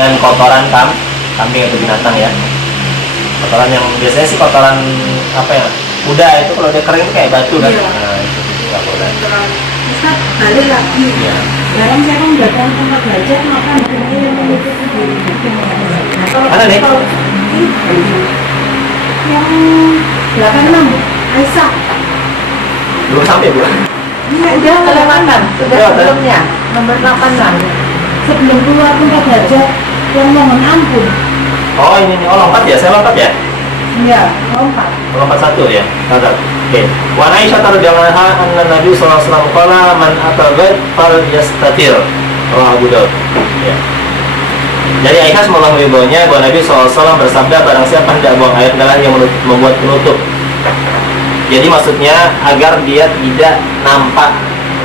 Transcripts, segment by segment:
dengan kotoran kambing atau binatang ya. Kotoran yang biasanya sih kotoran apa ya, kuda itu kalau dia kering itu kayak batu kan. Iya. Nah itu nggak boleh. Ustaz, balik lagi. Iya. Sekarang saya kan datang ke tempat belajar, maka ini yang menutupi diri. Nah, kalau Mana nih? yang 86, Aisyah. Belum sampai bu. Ini udah kelewatan, sudah Kelewatan. sebelumnya, nomor 86. Sebelum keluar tempat belajar, yang mohon ampun. Oh ini nih, oh lompat ya, saya lompat ya. Iya, lompat. Lompat satu ya, satu. Oke. Wa Aisyah radhiyallahu anha anna Nabi sallallahu alaihi wasallam qala man atabat fal yastatir. Rawahu Abu Daud. Ya. Dari Aisyah semoga meridhoinya bahwa Nabi SAW bersabda barang siapa hendak buang air adalah yang membuat penutup. Jadi maksudnya agar dia tidak nampak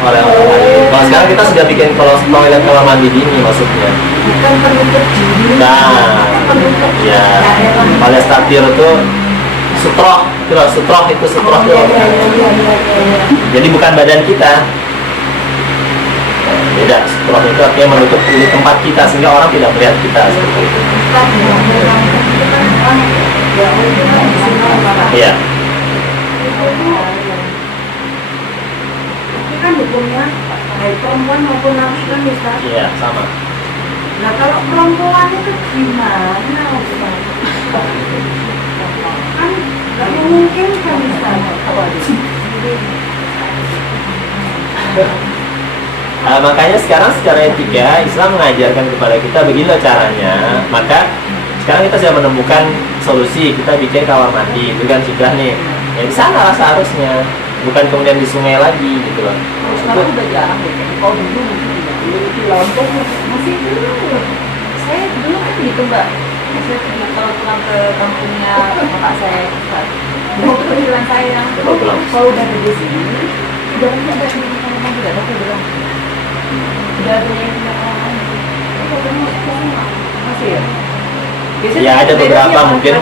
oleh orang lain. Kalau sekarang kita sudah bikin kalau toilet kamar mandi ini maksudnya. Bukan penutup diri. Nah, penutup. ya, pada statir itu sutroh, itu loh, sutroh itu sutroh tuh. Jadi bukan badan kita. Beda, sutroh itu artinya menutup di tempat kita sehingga orang tidak melihat kita seperti itu. Iya. Ini kan hukumnya baik perempuan maupun laki kan bisa. Iya, sama. Nah kalau perempuan itu gimana Ustaz? Kan nggak memungkinkan Ustaz. Nah, makanya sekarang secara etika Islam mengajarkan kepada kita beginilah caranya. Maka sekarang kita sudah menemukan solusi, kita bikin kamar mandi itu kan sudah nih. Ya di sana lah seharusnya, bukan kemudian di sungai lagi gitu loh. Sekarang udah jarang deh. Kalau dulu di Lombok masih dulu. Saya dulu kan gitu Mbak. Saya kalau pulang ke kampungnya bapak saya, mau ke panggilan saya. Kalau udah di sini, udah ada di kamar udah ada bilang. Udah ada yang punya kamar mandi. Masih ya? Ya ada beberapa mungkin.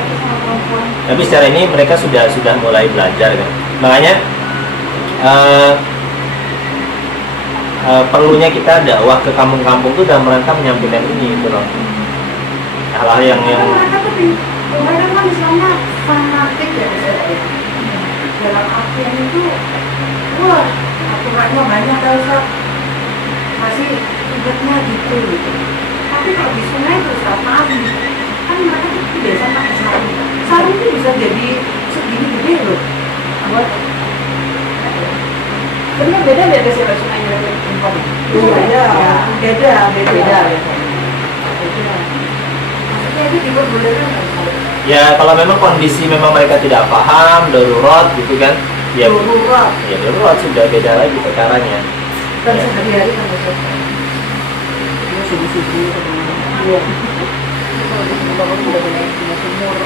Tapi secara ini mereka sudah mulai belajar kan. Makanya perlunya kita dakwah ke kampung-kampung itu dalam rangka menyampaikan ini gitu loh. Hal-hal yang mereka kan Islamnya fanatik ya dalam artian itu wah aturannya banyak kan Ustaz, masih ribetnya gitu. Tapi kalau di sungai itu Ustaz, maaf nih, kan mereka tuh biasa pakai sarung. Sarung itu bisa jadi segini gede loh buat benar beda sih sungai yang perempuan. Beda. Maksudnya itu diperbolehkan nggak? ya kalau memang kondisi memang mereka tidak paham, darurat gitu kan. Ya darurat sudah beda lagi perkaranya. Dan Ya. sehari-hari kan Ustaz. Subuh-subuh iya. Kalau di Bapak udah banyak punya sumur.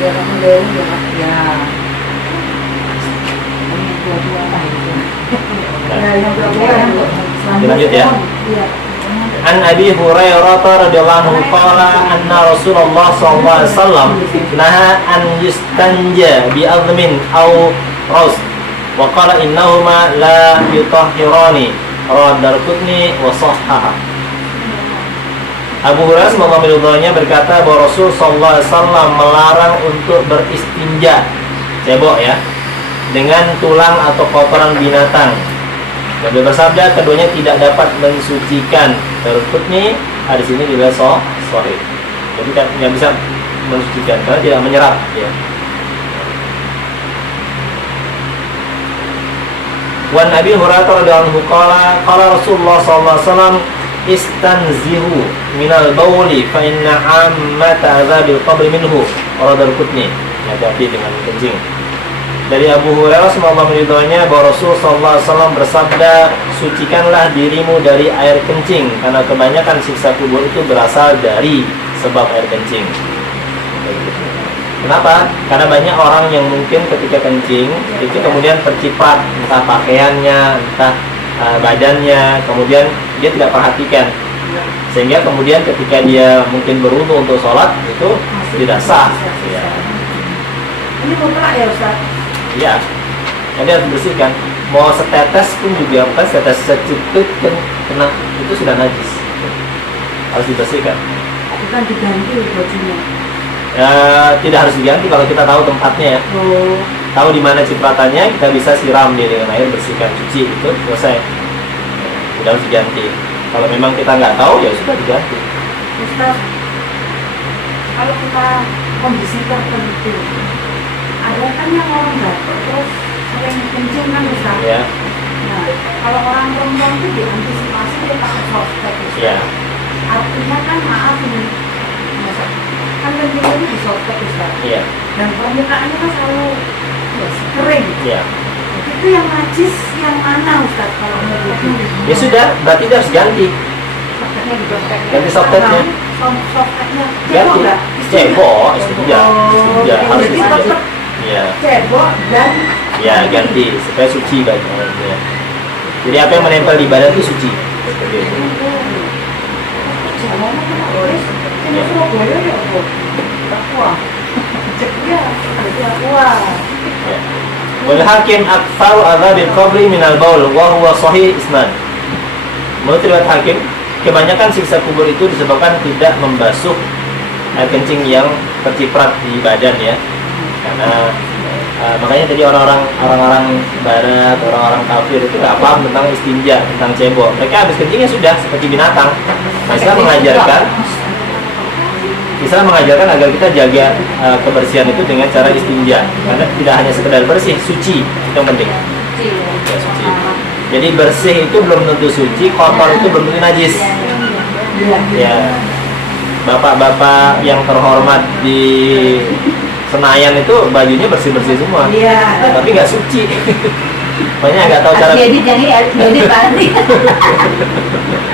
Ya kamu dari ya. Ini dua-dua lah itu. Ya, yang dua-dua. Lanjut ya. Iya. An Abi Hurairah radhiyallahu anhu qala anna Rasulullah sallallahu alaihi wasallam naha an yustanja bi azmin aw raus wa qala innahuma la yutahhirani rawahu Darqutni wa sahhaha. Abu Hurairah semoga meridhoinya berkata bahwa Rasul sallallahu alaihi wasallam melarang untuk beristinja, cebok ya, dengan tulang atau kotoran binatang. Dan dia bersabda keduanya tidak dapat mensucikan. Darqutni di sini juga sahih. Jadi kan nggak bisa mensucikan karena tidak menyerap ya. Wan Abi Hurairah radhiyallahu anhu qala Rasulullah sallallahu alaihi wasallam istanzihu minal bauli fa inna ammata azabil qabri minhu. Rawahu Darqutni. Hati-hati dengan kencing. Dari Abu Hurairah semoga meridhoinya bahwa Rasul sallallahu alaihi wasallam bersabda, sucikanlah dirimu dari air kencing karena kebanyakan siksa kubur itu berasal dari sebab air kencing. Kenapa? Karena banyak orang yang mungkin ketika kencing itu kemudian tercipat entah pakaiannya, entah badannya, kemudian dia tidak perhatikan sehingga kemudian ketika dia mungkin berwudu untuk sholat itu tidak sah. Ya. Ini mutlak ya Ustaz? Iya, jadi harus dibersihkan. Mau setetes pun juga bukan setetes secuplik kena itu sudah najis, harus dibersihkan. Bukan diganti bajunya. Ya, tidak harus diganti kalau kita tahu tempatnya ya. Oh, Tahu di mana cipratannya, kita bisa siram dia dengan air, bersihkan, cuci, itu selesai. Tidak harus diganti. Kalau memang kita nggak tahu ya sudah diganti. Ustaz, kalau kita kondisi tertentu, ada kan yang orang batuk terus sering kencing kan Ustaz. Ya, Nah, kalau orang perempuan itu diantisipasi dia pakai softtek Ustaz. ya, Artinya kan maaf ini, masa kan kencing itu di softtek Ustaz. ya, Dan permukaannya kan selalu ya, kering. ya. Itu yang najis yang mana Ustaz kalau menurut Ya sudah, berarti dia harus ganti. Softteknya di softteknya. Ganti softteknya. Softteknya. Ganti. Cebok, istinja, istinja harus Jadi istinja. tetap Ya, cebok dan ya ganti supaya suci badannya. Jadi apa yang menempel di badan itu suci. Seperti itu. Jalan apa boleh? Ini Surabaya ya Bu. Aqua. Cek dia, jadi aqua. Ya. Wal hakim aktsar adzabil qabri min al baul wa huwa sahih isnad. Menurut riwayat Hakim, kebanyakan siksa kubur itu disebabkan tidak membasuh air kencing yang terciprat di badan ya. Karena makanya tadi orang-orang barat, orang-orang kafir itu nggak paham tentang istinja, tentang cebok. Mereka habis kencingnya sudah seperti binatang. Nah, Islam mengajarkan agar kita jaga kebersihan itu dengan cara istinja. Karena tidak hanya sekedar bersih, suci itu yang penting. Ya, suci. Jadi bersih itu belum tentu suci, kotor itu belum tentu najis. Ya, bapak-bapak yang terhormat di Senayan itu bajunya bersih-bersih semua, Iya. tapi nggak suci. Banyak nggak tahu cara. Jadi pasti.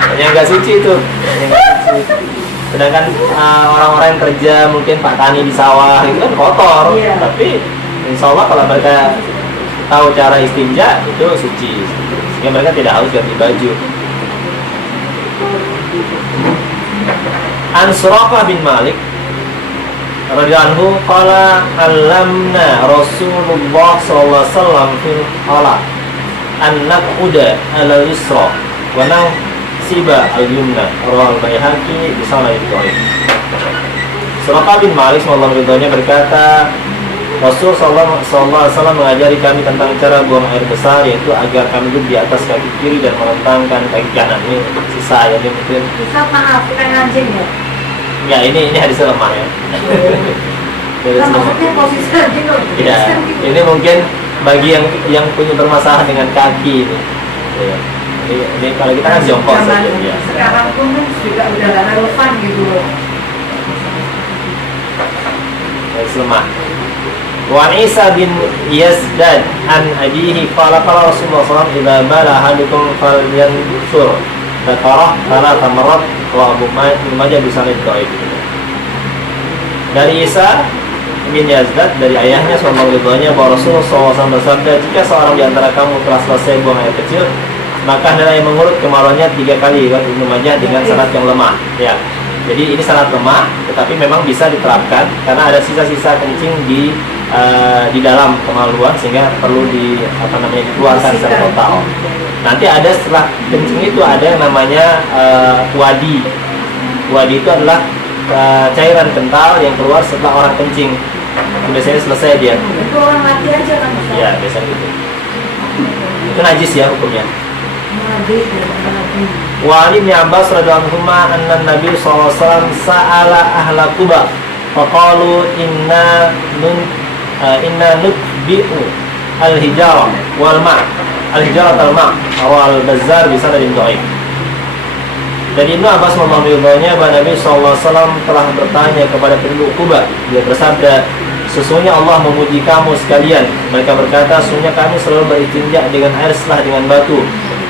Banyak nggak suci itu. Banyak nggak suci. Sedangkan orang-orang yang kerja mungkin Pak Tani di sawah itu kan kotor, Iya. tapi insya Allah kalau mereka tahu cara istinja itu suci, sehingga mereka tidak harus ganti baju. An Suraqah bin Malik radhiyallahu anhu qala allamna Rasulullah sallallahu alaihi wasallam fil qala an naq'uda ala yusra wa nasiba al-yumna rawal Baihaqi bi sanad dhaif. Suraqah bin Malik sallallahu alaihi wasallam berkata, Rasul sallallahu alaihi wasallam mengajari kami tentang cara buang air besar, yaitu agar kami duduk di atas kaki kiri dan merentangkan kaki kanan. Ini sisa ya, ini mungkin. Ustaz maaf, bukan anjing ya? Ya, ini hadis lemah ya. Hadis Nah, lemah. maksudnya posisi anjing loh. Ya, ini mungkin bagi yang punya bermasalah dengan kaki ini. Ya. Ini kalau kita kan jongkok Zaman saja. Ya. sekarang pun kan juga udah gak relevan gitu loh. Hadis lemah. Wa Isa bin Yazdad an abihi qala qala Rasulullah sallallahu alaihi wasallam idza bala ahadukum falyanthur fatarah thalatha marrat wa Abu Majah bi sanad dhaif. Dari Isa bin Yazdad dari ayahnya sallallahu alaihi wasallam bahwa Rasulullah SAW bersabda, jika seorang di antara kamu telah selesai buang air kecil, maka hendaknya mengurut kemaluannya 3 kali lewat Ibnu Majah dengan sanad yang lemah. Ya. Jadi ini sanad lemah, tetapi memang bisa diterapkan karena ada sisa-sisa kencing di dalam kemaluan sehingga perlu dikeluarkan secara total. Nanti ada setelah kencing itu ada yang namanya wadi. Wadi itu adalah cairan kental yang keluar setelah orang kencing. Biasanya selesai dia. Itu orang mati aja kan Ustaz? Ya, biasanya gitu. Itu najis ya hukumnya. Najis dan nabi. Wa Ali bin Abbas radhiyallahu anhu anna Nabi sallallahu alaihi wasallam sa'ala ahla Quba faqalu inna nutbi'u al-hijara wal ma' al-hijara wal ma' rawal Bazzar bi sanadin dhaif. Dari Ibnu Abbas radhiyallahu anhu bahwa Nabi sallallahu alaihi wasallam telah bertanya kepada penduduk Quba. Dia bersabda, sesungguhnya Allah memuji kamu sekalian. Mereka berkata, sesungguhnya kami selalu beristinja dengan air setelah dengan batu.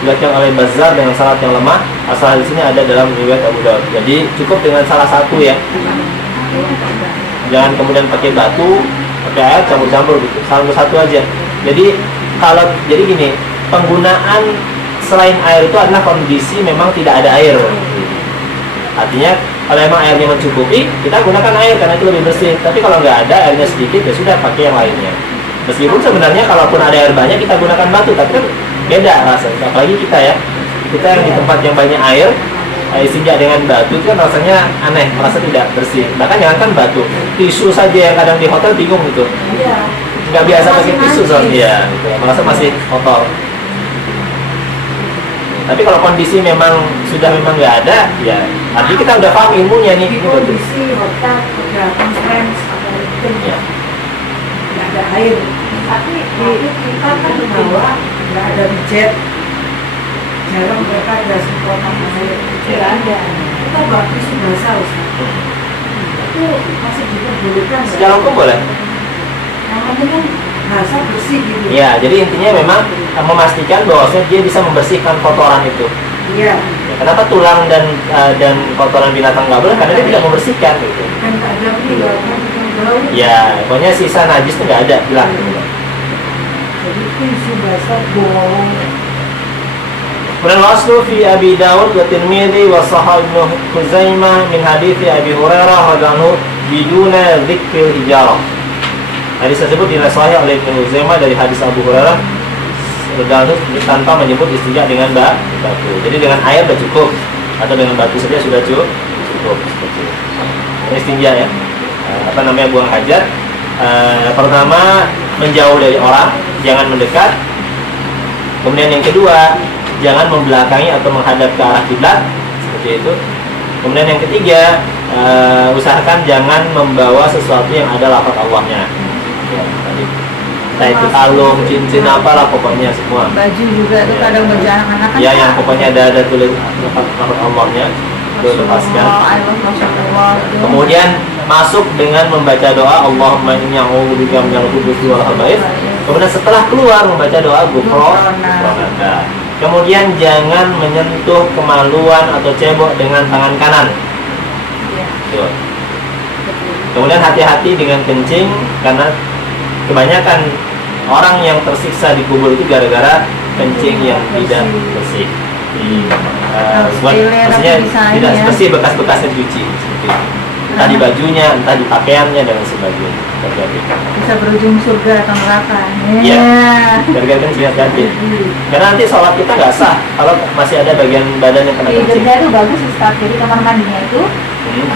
Diriwayatkan oleh Bazzar dengan sanad yang lemah. Asal di sini ada dalam riwayat Abu Daud. Jadi cukup dengan salah satu ya. Jangan kemudian pakai batu, pakai air campur-campur gitu. Satu aja. Jadi jadi gini, penggunaan selain air itu adalah kondisi memang tidak ada air. Artinya kalau memang airnya mencukupi, kita gunakan air karena itu lebih bersih. Tapi kalau nggak ada, airnya sedikit, ya sudah pakai yang lainnya. Meskipun sebenarnya kalaupun ada air banyak, kita gunakan batu, tapi kan beda rasanya. Apalagi kita ya, kita yang di tempat yang banyak air, istinja dengan batu itu kan rasanya aneh, merasa tidak bersih. Bahkan jangankan batu, tisu saja yang kadang di hotel bingung gitu, Iya. nggak biasa pakai Masih tisu najis. soalnya, gitu. Merasa masih kotor. Tapi kalau kondisi memang sudah memang nggak ada, ya artinya kita udah paham ilmunya nih. Di Ini bagus. kondisi hotel udah conference atau itu Ya. nggak ada air. Tapi kita kan bawa nggak ada jet. Jarang mereka ada semprotan air. Tidak ada. Kita bawa tisu basah, Ustaz. Itu masih diperbolehkan nggak? Secara hukum boleh. Yang penting kan basah bersih gitu. Ya, jadi intinya memang memastikan bahwasanya dia bisa membersihkan kotoran itu. Iya. Ya, kenapa tulang dan kotoran binatang nggak boleh? Karena dia tidak membersihkan gitu. Dan nggak ada peninggalan yang bau. Ya, pokoknya sisa najis itu nggak ada, hilang. Jadi tisu basah bohong. Kemudian waslu fi Abi Dawud wa Tirmidzi wa Sahih Ibnu Khuzaimah min hadithi Abi Hurairah radhiyallahu anhu biduna dzikril hijarah. Hadis tersebut dinasihati oleh Ibnu Khuzaimah dari hadis Abu Hurairah radhiyallahu anhu tanpa menyebut istinja dengan batu. Jadi dengan air sudah cukup atau dengan batu saja sudah cukup. Ini istinja ya. Apa namanya, buang hajat. Pertama, menjauh dari orang, jangan mendekat. Kemudian yang kedua, jangan membelakangi atau menghadap ke arah kiblat, seperti itu. Kemudian yang ketiga, usahakan jangan membawa sesuatu yang ada lafaz Allahnya. Ya, tadi. Entah itu kalung, cincin, apalah pokoknya semua. Baju juga tuh kadang baju anak-anak kan. Ya, yang pokoknya ada tulis lafaz Allahnya, itu lepaskan. Kemudian masuk dengan membaca doa Allahumma inni a'udzubika minal khubuthi wal khaba'ith. Kemudian setelah keluar membaca doa ghufranaka. Kemudian jangan menyentuh kemaluan atau cebok dengan tangan kanan. Tuh. Kemudian hati-hati dengan kencing, karena kebanyakan orang yang tersiksa di kubur itu gara-gara kencing yang tidak bersih. Maksudnya tidak bersih, bekas-bekasnya dicuci. Seperti itu. Entah di bajunya, entah di pakaiannya dan sebagainya. Bisa berujung surga atau neraka. Iya. Gara-gara kencing hati-hati. Karena nanti sholat kita nggak sah kalau masih ada bagian badan yang kena Di kencing. Jogja itu bagus Ustaz, jadi kamar mandinya itu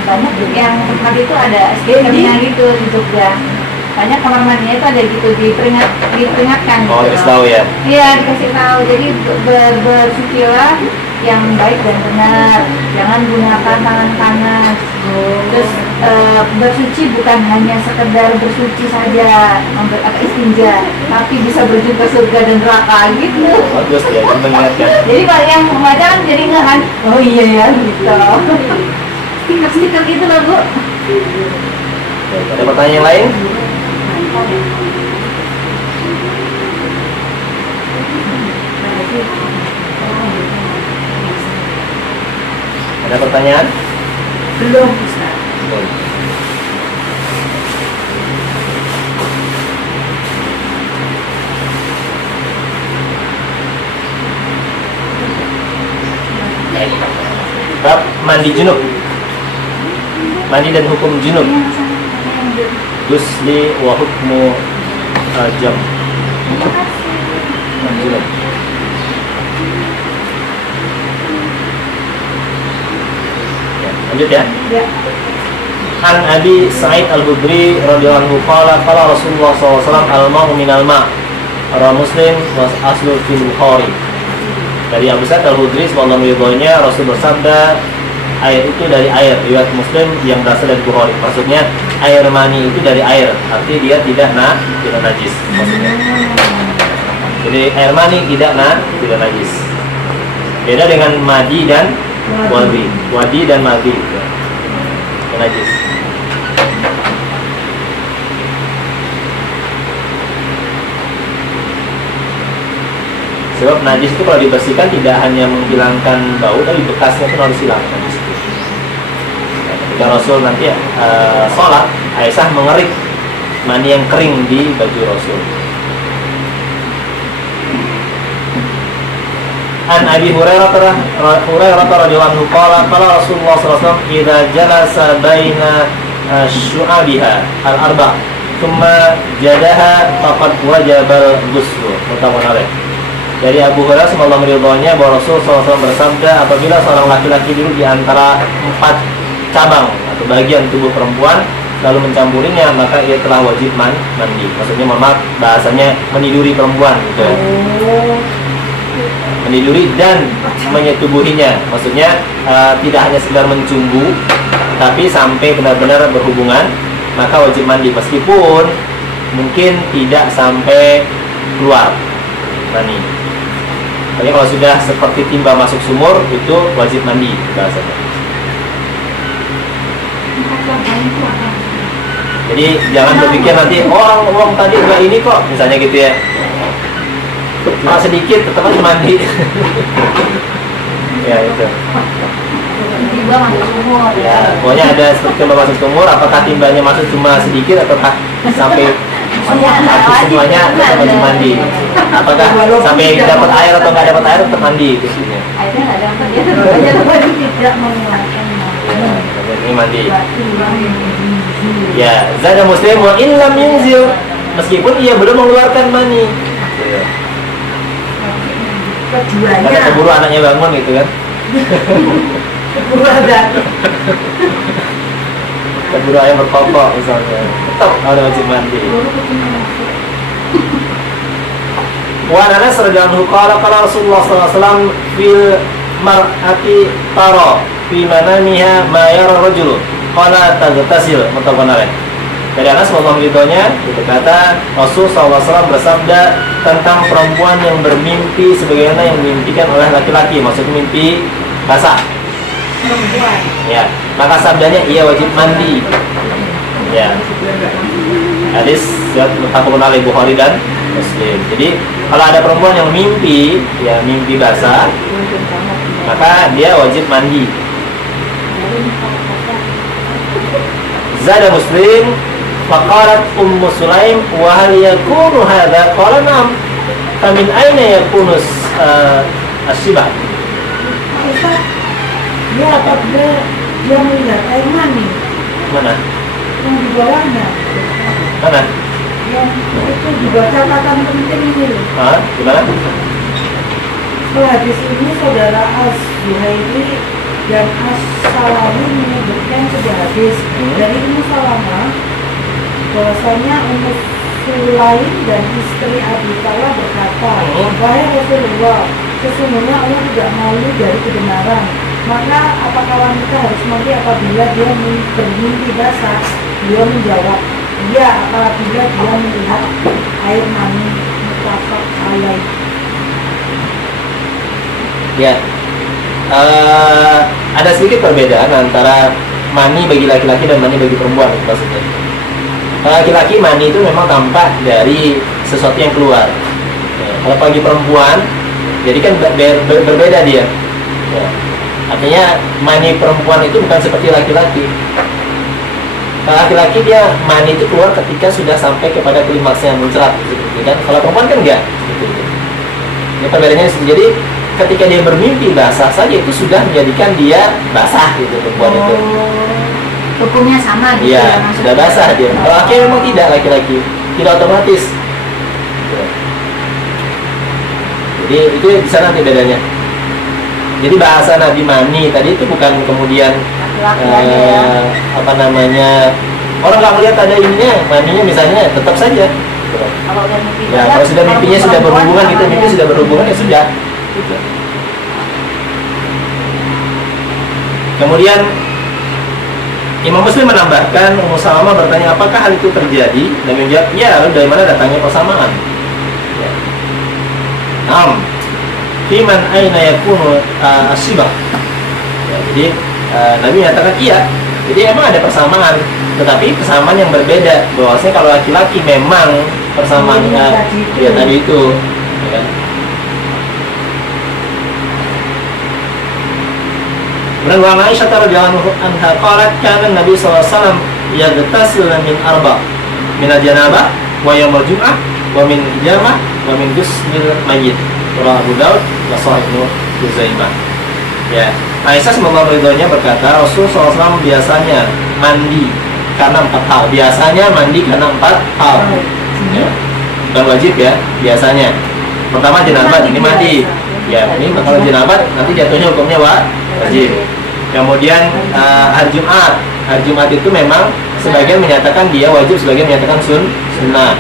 banyak yang tempat itu ada SDM-nya gitu di Jogja. Banyak kamar mandinya itu ada gitu, diperingatkan Oh, gitu. dikasih tahu ya. Iya, dikasih tahu. Jadi bersucilah yang baik dan benar. Jangan gunakan tangan panas. Terus bersuci bukan hanya sekedar bersuci saja, istinja, tapi bisa berjumpa ke surga dan neraka gitu. Bagus ya, itu mengingatkan. Jadi kalau yang membaca kan jadi ngehan, oh iya ya gitu. Stiker-stiker gitu loh Bu. Ada pertanyaan yang lain? Ada pertanyaan? Belum, Ustaz. Belum. Bab mandi junub. Mandi dan hukum junub. Gusli wa hukmu jam. Mandi junub. Ya, lanjut ya. Ya. An Abi Sa'id Al-Khudri radhiyallahu anhu qala qala Rasulullah SAW al-ma'u minal ma'. Rawi Muslim wa aslu fil Bukhari. Dari Abu Sa'id Al-Khudri sallallahu alaihi wasallam Rasul bersabda, air itu dari air. Riwayat Muslim yang berasal dari Bukhari. Maksudnya air mani itu dari air, artinya dia tidak najis maksudnya. Jadi air mani tidak najis. Beda dengan madi dan wadi. Wadi dan madi najis. Sebab najis itu kalau dibersihkan tidak hanya menghilangkan bau, tapi bekasnya pun harus hilang najis itu. Nah, ketika Rasul nanti sholat, Aisyah mengerik mani yang kering di baju Rasul. An Abi Hurairah radhiyallahu anhu qala qala Rasulullah sallallahu alaihi wasallam idza jalasa baina syu'abiha al-arba' thumma jadaha faqad wajaba al-ghusl. Muttafaqun alaih. Dari Abu Hurairah semoga ridhonya bahwa Rasul SAW bersabda, apabila seorang laki-laki duduk di antara 4 cabang atau bagian tubuh perempuan lalu mencampurinya, maka ia telah wajib mandi. Maksudnya maaf, bahasanya meniduri perempuan gitu ya. Meniduri dan menyetubuhinya. Maksudnya tidak hanya sekedar mencumbu, tapi sampai benar-benar berhubungan, maka wajib mandi meskipun mungkin tidak sampai keluar mani. Tapi kalau sudah seperti timba masuk sumur, itu wajib mandi bahasanya. Jadi jangan berpikir nanti orang tadi enggak ini kok, misalnya gitu ya. Cuma sedikit tetap harus mandi. Ya itu. Tiba masuk sumur. Ya, pokoknya ada seperti timba masuk sumur, apakah timbanya masuk cuma sedikit ataukah sampai semuanya tetap harus mandi. Apakah sampai dapat air atau nggak dapat air tetap mandi biasanya. Akhirnya nggak dapat ya, tetap aja tidak mengeluarkan. Ini mandi. Ya, zada muslim wa illam yunzil, meskipun ia belum mengeluarkan mani. Keduanya Karena keburu anaknya bangun gitu kan. keburu ada Keburu ayam berkokok misalnya, tetap ada wajib mandi. Wa Anas radhiyallahu qala Rasulullah SAW fil mar'ati tara fi manamiha ma yara rajul qala tagtasil, muttafaqun alaih. Dari Anas radhiyallahu ridhonya berkata, Rasul SAW bersabda tentang perempuan yang bermimpi sebagaimana yang dimimpikan oleh laki-laki, maksudnya mimpi basah. perempuan. Ya, maka sabdanya ia wajib mandi. Ya. Hadis muttafaqun alaih Bukhari dan Muslim. Jadi kalau ada perempuan yang mimpi, ya mimpi basah, maka dia wajib mandi. Zada Muslim, faqalat Ummu Sulaim wa hal yakunu hadha? Qala na'am. Famin aina yakunu asyibah? Ustaz, dia apabila dia melihat air mani Mana? yang di bawahnya, Mana? yang itu juga catatan penting ini loh. Ah, gimana? Hadis ini saudara Az-Zuhairi dan As-Salami menyebutkan sebuah hadis dari Ummu Salamah bahwasanya Ummu Sulaim dan istri Abi Talha berkata, wahai Rasulullah, sesungguhnya Allah tidak malu dari kebenaran, maka apakah wanita harus mandi apabila dia bermimpi basah? Beliau menjawab, iya, apabila dia melihat air mani. Muttafaq alaih. Ya, ada sedikit perbedaan antara mani bagi laki-laki dan mani bagi perempuan maksudnya. Laki-laki mani itu memang tampak dari sesuatu yang keluar. Ya, kalau bagi perempuan, jadi kan berbeda dia. Ya, artinya mani perempuan itu bukan seperti laki-laki. Kalau laki-laki dia mani itu keluar ketika sudah sampai kepada klimaksnya muncrat, gitu kan? Kalau perempuan kan enggak. Gitu. Ini perbedaannya. Jadi ketika dia bermimpi basah saja itu sudah menjadikan dia basah gitu perempuan itu. Hukumnya sama gitu Iya, maksudnya. sudah basah dia. Kalau laki memang tidak, laki-laki tidak otomatis. Jadi itu di sana nanti bedanya. Jadi bahasa Nabi mani tadi itu bukan kemudian Laki-laki aja ya. apa namanya, orang nggak melihat ada ininya, maninya misalnya tetap saja. Kalau udah mimpi Ya, basah, kalau sudah mimpinya sudah perempuan berhubungan gitu, sama mimpi aja. sudah berhubungan ya sudah. Gitu. Kemudian Imam Muslim menambahkan, Ummu Salamah bertanya, apakah hal itu terjadi? Dan menjawab, ya, lalu dari mana datangnya persamaan? Ya. Fiman aina yakunu asyibah. Ya, jadi Nabi menyatakan iya. Jadi emang ada persamaan, tetapi persamaan yang berbeda. Bahwasanya kalau laki-laki memang persamaannya ya tadi itu. Ya. Kemudian wa Aisyah radhiyallahu anha qalat kana Nabi sallallahu alaihi wasallam yagtasil min arba' min al-janabah wa yaumul jum'ah wa min hijamah wa min ghusl mayyit. Rawahu Abu Daud wa Sahih Ibnu Huzaimah. Ya, Aisyah semoga ridhonya berkata, Rasul SAW biasanya mandi karena 4 hal. Biasanya mandi karena 4 hal. Ya. Bukan wajib ya, biasanya. Pertama jenabat, ini mandi. Ya, ini kalau jenabat nanti jatuhnya hukumnya wajib. Kemudian hari Jumat. Hari Jumat itu memang sebagian menyatakan dia wajib, sebagian menyatakan sunnah.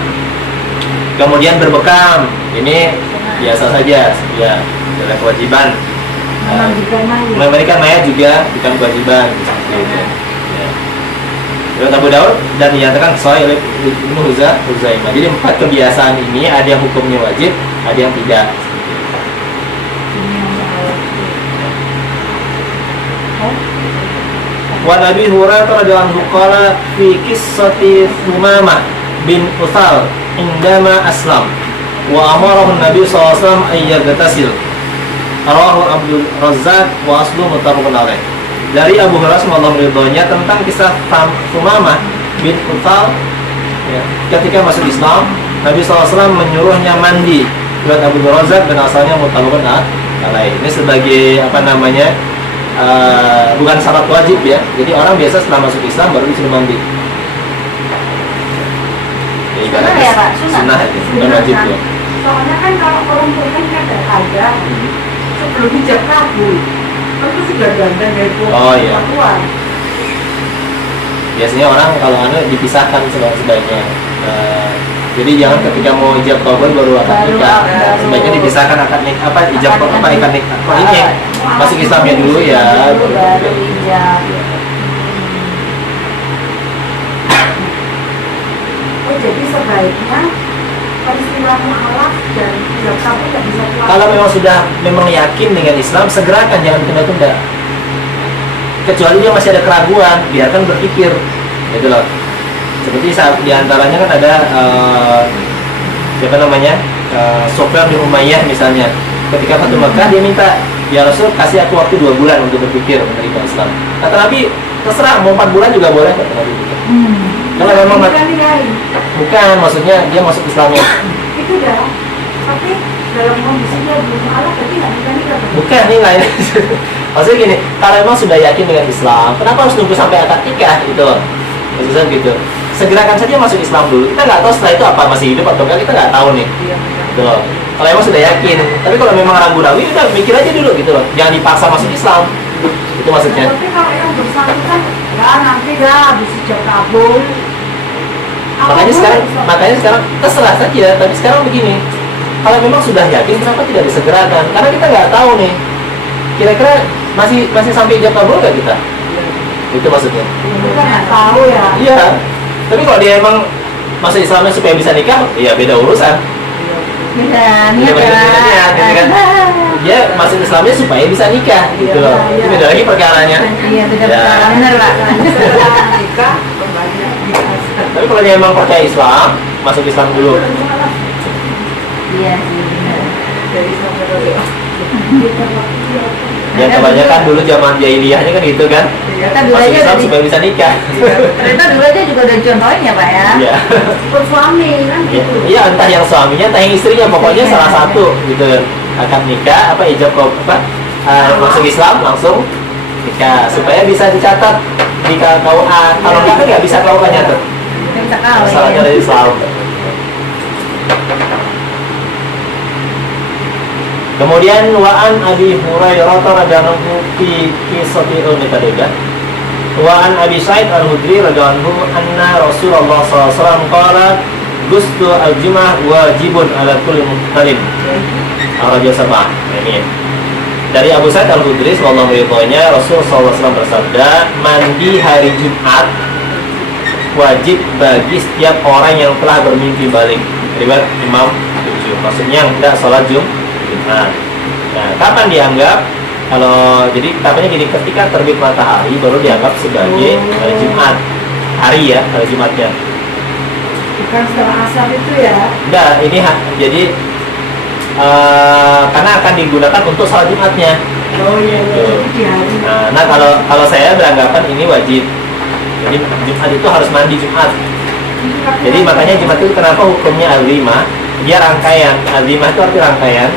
Kemudian berbekam, ini biasa saja, ya, adalah kewajiban. Memandikan mayat juga bukan kewajiban. Gitu. Ya. Riwayat Abu Daud dan dinyatakan sahih oleh Ibnu Huzaimah. Jadi 4 kebiasaan ini ada yang hukumnya wajib, ada yang tidak. Wa Nabi Hurairah radhiyallahu anhu qala fi qissati Thumamah bin Uthal indama aslam wa amarahu Nabi sallallahu alaihi wasallam ay yaghtasil. Rawahu Abdul Razzaq wa aslu muttafaqun alaih. Dari Abu Hurairah radhiyallahu anhu tentang kisah Thumamah bin Uthal, ya, ketika masuk Islam, Nabi SAW menyuruhnya mandi. Riwayat Abu Razzaq dan asalnya muttafaqun alaih. Ini sebagai apa namanya? Bukan syarat wajib ya. Jadi orang biasa setelah masuk Islam baru disuruh mandi. Ya, ibaratnya ya, Pak? Sunnah itu, bukan wajib ya. Soalnya kan kalau orang tua kan ada sebelum hijab kabul, itu sudah dandan dari Oh, iya. perempuan. Biasanya orang kalau dipisahkan sebaiknya. Jadi jangan ketika mau ijab kabul baru akad nikah. Sebaiknya dipisahkan akad nikah ijab ikat nikah. Kok ini masuk Islamnya dulu ya. Baru ijab. Oh, jadi sebaiknya peristiwa mualaf dan hijab kabul tidak bisa keluar. Kalau memang yakin dengan Islam, segerakan, jangan tunda-tunda. Kecuali dia masih ada keraguan, biarkan berpikir. Gitu loh. Seperti saat diantaranya kan ada siapa namanya, Sofyan bin Umayyah misalnya. Ketika Fatul Makkah dia minta, ya Rasul kasih aku waktu 2 bulan untuk berpikir menerima Islam. Kata Nabi, terserah mau 4 bulan juga boleh, kata Nabi. Kalau memang bukan, maksudnya dia masuk Islamnya. Itu dah. Tapi dalam kondisi dia belum mualaf, berarti nggak nikah. Bukan nih lain. Maksudnya gini, kalau memang sudah yakin dengan Islam, kenapa harus nunggu sampai akad nikah gitu loh? Maksudnya gitu. Segerakan saja masuk Islam dulu. Kita nggak tahu setelah itu apa masih hidup atau enggak, kita nggak tahu nih. Gitu loh. Kalau emang sudah yakin, tapi kalau memang ragu-ragu, udah mikir aja dulu gitu loh. Jangan dipaksa masuk Islam. Itu maksudnya. Tapi kalau yang bersangkutan, ya nanti dah habis hijab kabul. Makanya sekarang terserah saja. Tapi sekarang begini, kalau memang sudah yakin, kenapa tidak disegerakan? Karena kita nggak tahu nih. Kira-kira masih sampai ijab kabul nggak kita? Itu maksudnya. Kita nggak tahu ya. Iya. Tapi kalau dia emang masuk Islamnya supaya bisa nikah, ya beda urusan. Beda niat Beda niat, gitu kan. Dia masuk Islamnya supaya bisa nikah, gitu loh. Itu beda lagi perkaranya. Iya, beda Ya. perkara. Benar, Pak. Setelah nikah kembali lagi. Tapi kalau dia emang percaya Islam, masuk Islam dulu. Iya sih, benar. Dari sampai dulu. Ya kebanyakan dulu zaman jahiliyahnya kan gitu kan. Ternyata dulu Masuk aja Islam udah supaya bisa nikah. ternyata dulu aja juga udah contohin ya, Pak ya. Iya. Bersuami kan Ya, gitu. iya, entah yang suaminya, entah yang istrinya, pokoknya Iya. salah satu gitu. Akad nikah, ijab masuk Islam langsung nikah supaya bisa dicatat di KUA. Kalau enggak kan nggak bisa KUA nyatet. Nggak bisa kawin. Masalahnya dari Islam. Kemudian wa'an Abi Hurairah radhiyallahu anhu fi qissati al-Mutadabba. Wa'an Abi Sa'id al-Khudri radhiyallahu anhu anna Rasulullah sallallahu alaihi wasallam qala gustu al-jum'ah wajibun ala kulli muhtalim. Al-Raja Sabah. Ini dari Abu Sa'id al-Khudri sallallahu alaihi wasallam, Rasul sallallahu alaihi wasallam bersabda, mandi hari Jumat wajib bagi setiap orang yang telah bermimpi balik. Riwayat Imam 7. Maksudnya tidak sholat Jumat. Nah, kapan dianggap? Kalau jadi katanya gini, ketika terbit matahari baru dianggap sebagai hari Jumat, hari ya, hari Jumatnya. Bukan setelah asar itu ya. Enggak, ini jadi karena akan digunakan untuk sholat Jumatnya. Oh iya, jadi di hari. Nah, kalau saya beranggapan ini wajib. Jadi Jumat itu harus mandi Jumat. Jadi makanya Jumat itu kenapa hukumnya al-rimah? Dia rangkaian. Al-rimah itu arti rangkaian.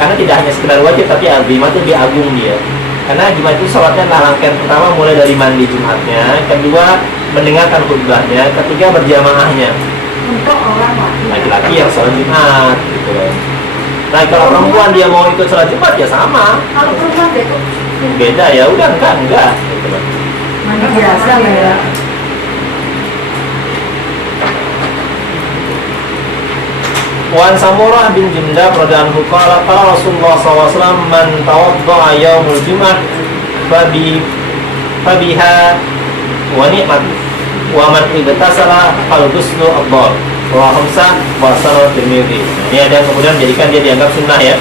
Karena tidak hanya sekedar wajib, tapi al-rimah itu dia agung dia. Karena Jumat itu sholatnya rangkaian pertama mulai dari mandi Jumatnya, kedua mendengarkan khutbahnya, ketiga berjamaahnya. Untuk orang Laki-laki yang sholat Jumat gitu loh. Nah kalau perempuan dia mau ikut sholat Jumat ya sama, Kalau perempuan deh kok beda ya udah enggak gitu loh. Mandi biasa lah ya. Wan Samurah bin Jundab radhiyallahu anhu qala qala Rasulullah SAW man tawadda'a yaumul jum'ah fabiha wa ni'mat wa man igtasala fal ghuslu afdal wa khamsah wa sanad Tirmidzi. Ini ada yang kemudian menjadikan dia dianggap sunnah ya.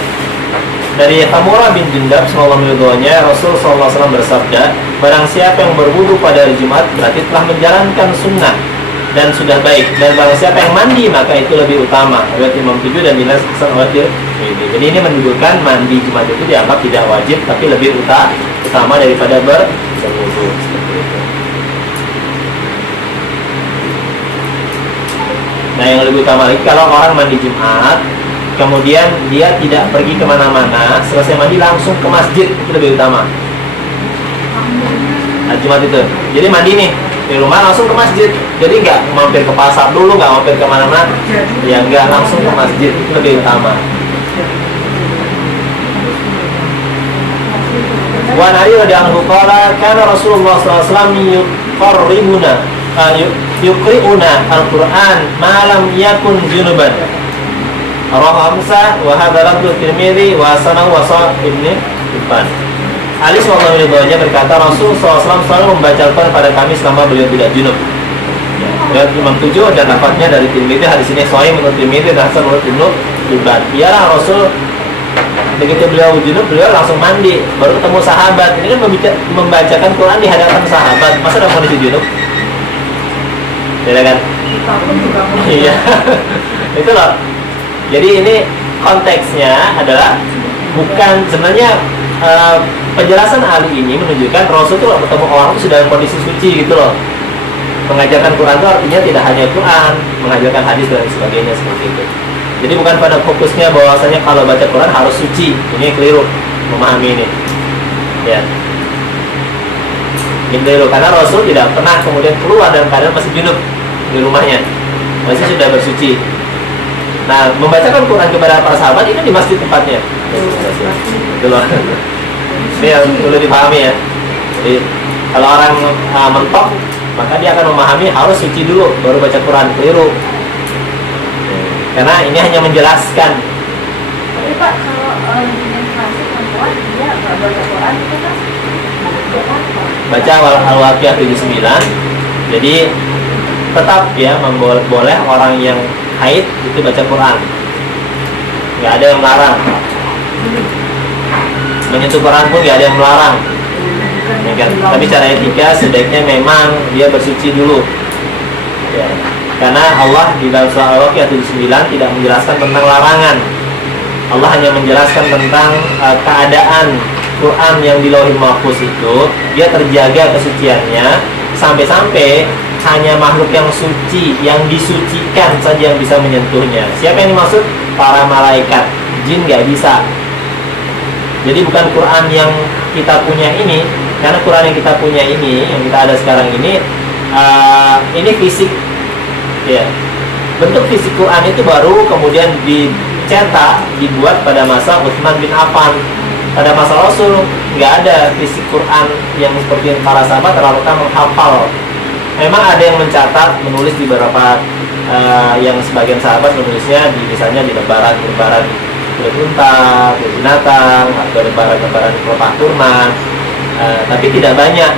Dari Samurah bin Jundab sallallahu alaihi wasallam Rasul sallallahu alaihi wasallam bersabda, barang siapa yang berwudu pada hari Jumat berarti telah menjalankan sunnah dan sudah baik, dan barang siapa yang mandi maka itu lebih utama. Riwayat Imam 7 dan Milas Hasan Tirmidzi. Jadi ini menunjukkan mandi Jumat itu dianggap tidak wajib tapi lebih utama daripada berwudu seperti itu. Nah yang lebih utama lagi kalau orang mandi Jumat kemudian dia tidak pergi kemana-mana, selesai mandi langsung ke masjid, itu lebih utama. Nah, Jumat itu jadi mandi nih di rumah langsung ke masjid, jadi nggak mampir ke pasar dulu, nggak mampir kemana-mana, ya nggak, langsung ke masjid, itu lebih utama. Wa Ali radhiyallahu qala kana Rasulullah sallallahu alaihi wasallam yuqri'una al-Qur'an ma lam yakun junuban. Rawahu Hamzah wa hadza lafdhu Tirmidzi wa sanahu wa Sahih Ibnu Hibban. Ali sallallahu alaihi wasallam berkata Rasul SAW selalu membaca Al-Quran pada kami selama beliau tidak junub. Riwayat Imam 7 dan lafadznya dari Tirmidzi, hadis ini sahih menurut Tirmidzi dan hasan menurut Ibnu Hibban. Ialah Rasul begitu beliau junub beliau langsung mandi, baru ketemu sahabat. Ini kan membacakan Quran di hadapan sahabat, masa dalam kondisi junub? Tidak kan? kita pun juga mau. Iya. Itu loh. Jadi ini konteksnya adalah bukan sebenarnya penjelasan ahli ini menunjukkan Rasul itu bertemu orang itu sudah dalam kondisi suci gitu loh. Mengajarkan Quran itu artinya tidak hanya Quran, mengajarkan hadis dan sebagainya seperti itu. Jadi bukan pada fokusnya bahwasanya kalau baca Quran harus suci. Ini keliru memahami ini. Ya. Ini keliru karena Rasul tidak pernah kemudian keluar dalam keadaan masih junub di rumahnya, masih sudah bersuci. Nah, membacakan Quran kepada para sahabat ini di masjid tempatnya. Itu loh. Ini yang perlu dipahami ya. Jadi kalau orang mentok, maka dia akan memahami harus suci dulu baru baca Quran. Keliru. Karena ini hanya menjelaskan. Tapi Pak, kalau menstruasi perempuan dia nggak baca Quran itu kan Baca Al-Waqiah 79. Jadi tetap ya boleh orang yang haid itu baca Quran, nggak ada yang melarang. Menyentuh Quran pun nggak ada yang melarang ya kan? Tapi cara etika sebaiknya memang dia bersuci dulu ya. Karena Allah di dalam surah Al-Waqiah 79 tidak menjelaskan tentang larangan. Allah hanya menjelaskan tentang keadaan Quran yang di Lauhul Mahfuz itu dia terjaga kesuciannya sampai-sampai hanya makhluk yang suci, yang disucikan saja yang bisa menyentuhnya. Siapa yang dimaksud? Para malaikat. Jin nggak bisa. Jadi bukan Quran yang kita punya ini, karena Quran yang kita punya ini, yang kita ada sekarang ini fisik. Ya. Bentuk fisik Quran itu baru kemudian dicetak, dibuat pada masa Utsman bin Affan. Pada masa Rasul nggak ada fisik Quran yang seperti para sahabat terlalu menghafal. Memang ada yang mencatat, menulis di beberapa yang sebagian sahabat menulisnya di misalnya di lebaran kulit unta, kulit binatang, atau lebaran pelepah kurma, tapi tidak banyak.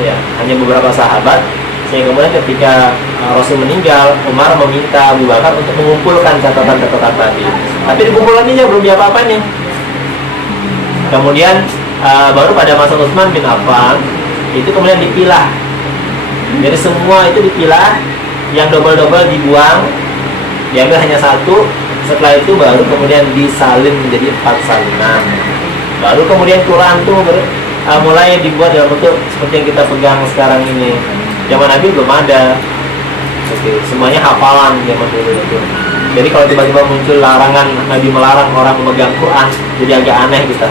Ya, hanya beberapa sahabat. Sehingga kemudian ketika Rasul meninggal, Umar meminta Abu Bakar untuk mengumpulkan catatan-catatan tadi. Tapi dikumpulkannya belum diapa-apain nih. Kemudian baru pada masa Utsman bin Affan itu kemudian dipilah. Jadi semua itu dipilah, yang double-double dibuang, diambil hanya satu. Setelah itu baru kemudian disalin menjadi 4 salinan. Baru kemudian Quran itu mulai dibuat dalam bentuk seperti yang kita pegang sekarang ini. Zaman Nabi belum ada. Oke, semuanya hafalan zaman dulu itu. Jadi kalau tiba-tiba muncul larangan, Nabi melarang orang memegang Quran, jadi agak aneh kita.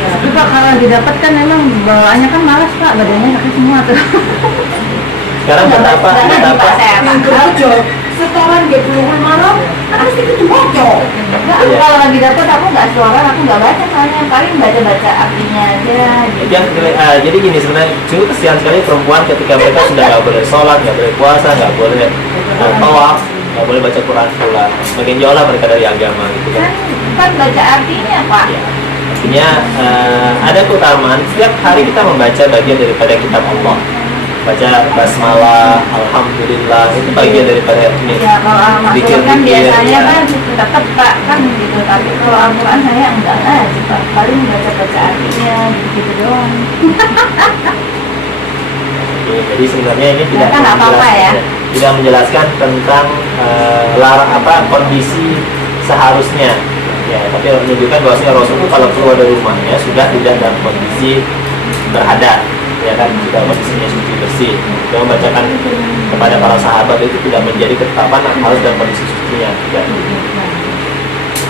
Tapi Pak, kalau didapatkan memang bawaannya kan malas Pak, badannya sakit semua tuh. Sekarang betapa setoran dia belum malam, pasti itu bocor. Enggak, aku kalau lagi dapet aku nggak setoran, aku nggak baca soalnya paling baca artinya aja. Gitu. Jadi gini sebenarnya sungguh kesian sekali perempuan ketika mereka sudah nggak boleh sholat, nggak boleh puasa, nggak boleh tawaf, nggak boleh baca Quran pula. Makin jauh lah mereka dari agama gitu kan. Kan baca artinya Pak. Ya. Artinya ada keutamaan setiap hari kita membaca bagian daripada kitab Allah. Baca basmalah, alhamdulillah, itu bagian daripada ini. Ya kalau Al-Quran kan biasanya kan tetap Pak kan gitu, tapi kalau Al-Quran saya enggak lah, paling baca artinya gitu doang. Oke, jadi sebenarnya ini tidak kan apa-apa ya. Tidak menjelaskan tentang kondisi seharusnya. Ya, tapi menunjukkan bahwasanya Rasul itu kalau keluar dari rumahnya sudah tidak dalam kondisi berhadat, ya kan, sudah kondisinya suci bersih. Dia membacakan kepada para sahabat itu tidak menjadi ketetapan harus dalam kondisi sucinya. Ya.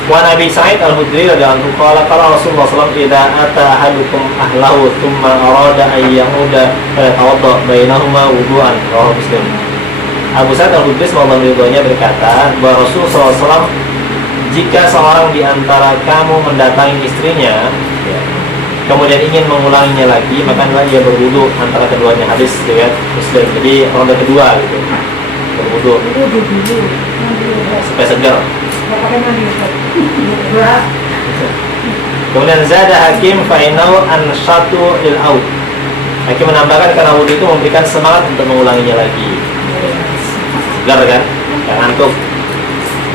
Wa Nabi Sa'id Al-Khudri radhiyallahu anhu qala Rasulullah sallallahu alaihi wasallam idza ata ahadukum ahlahu thumma arada an yamuda tawadda bainahuma wudu'an, rawahu Muslim. Abu Sa'id Al-Khudri sallallahu alaihi wasallam berkata bahwa Rasulullah sallallahu alaihi wasallam jika seorang di antara kamu mendatangi istrinya, ya, kemudian ingin mengulanginya lagi, maka dia berwudu antara keduanya. Hadis riwayat Muslim. Jadi ronde kedua gitu, berwudu supaya segar. Kemudian zada Hakim fainau an syatu lil out. Hakim menambahkan karena wudu itu memberikan semangat untuk mengulanginya lagi. Segar kan? Jangan ngantuk.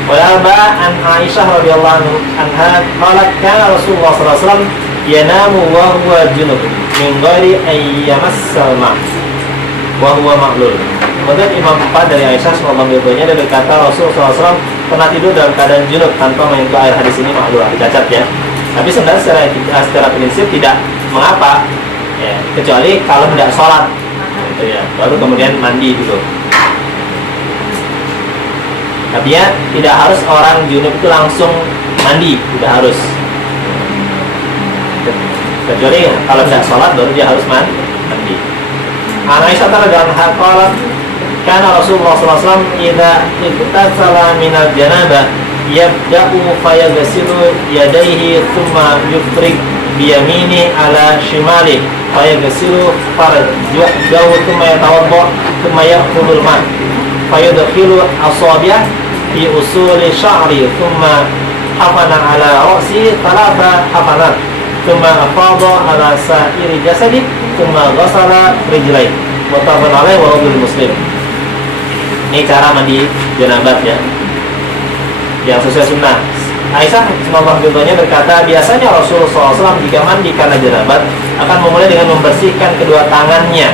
Walaba an Aisyah radhiyallahu anha qalat kana Rasulullah sallallahu alaihi wasallam yanamu wa huwa junub min ghairi ay yamassal ma wa huwa ma'lul. Kemudian Imam 4 dari Aisyah sallallahu alaihi wasallam dia berkata Rasulullah sallallahu alaihi wasallam pernah tidur dalam keadaan junub tanpa menyentuh air. Hadis ini ma'lul, dicacat ya. Tapi sebenarnya secara prinsip tidak mengapa ya, kecuali kalau tidak sholat gitu ya, baru kemudian mandi dulu. Tapi ya tidak harus orang junub itu langsung mandi, tidak harus. Kecuali kalau tidak sholat baru dia harus mandi. Aisyah radhiyallahu anha qalat kana Rasulullah sallallahu alaihi wasallam idza ibtasala minal janabah yabda'u fayaghsilu yadayhi thumma yufrik biyamini ala shimali fayaghsilu farjahu thumma yatawadda thumma ya'khudul ma fayudkhilu asabi'ah fi usuli sya'ri thumma hafana ala ra'si thalatha hafanat thumma afadha ala sa'iri jasadi thumma ghasala rijlaihi muttafaqun alaihi wa rawahu Muslim. Ini cara mandi janabat ya, yang sesuai sunnah. Aisyah radhiyallahu berkata biasanya Rasulullah SAW jika mandi karena janabat akan memulai dengan membersihkan kedua tangannya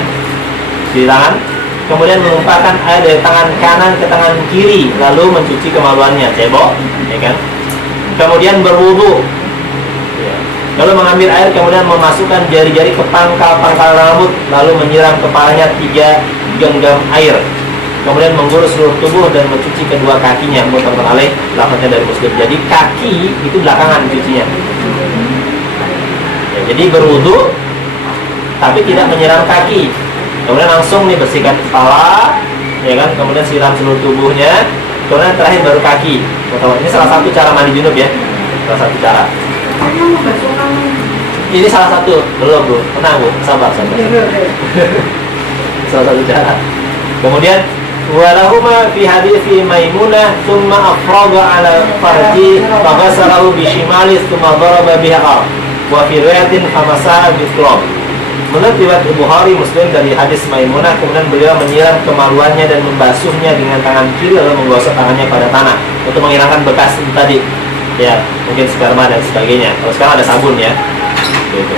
di tangan, kemudian menumpahkan air dari tangan kanan ke tangan kiri, lalu mencuci kemaluannya, cebok, ya kan? Kemudian berwudu, ya. Lalu mengambil air, kemudian memasukkan jari-jari ke pangkal-pangkal rambut, lalu menyiram kepalanya 3 genggam air. Kemudian mengurus seluruh tubuh dan mencuci kedua kakinya. Muttafaqun alaih, lafaznya dari Muslim. Jadi kaki itu belakangan cucinya. Ya, jadi berwudu, tapi tidak menyiram kaki. Kemudian langsung nih bersihkan kepala, ya kan? Kemudian siram seluruh tubuhnya. Kemudian terakhir baru kaki. Ini salah satu cara mandi junub ya. Salah satu cara. Ini salah satu, belum Bu. Tenang Bu, sabar. Salah satu cara. Kemudian walahuma fi hadithi Maimunah thumma afraga ala farji faghasalahu bishimali thumma daraba biha al wa fi riwayatin famasaha biturab. Menurut riwayat Bukhari Muslim dari hadis Maimunah, kemudian beliau menyiram kemaluannya dan membasuhnya dengan tangan kiri lalu menggosok tangannya pada tanah untuk menghilangkan bekas itu tadi ya, mungkin sperma dan sebagainya. Kalau sekarang ada sabun ya gitu.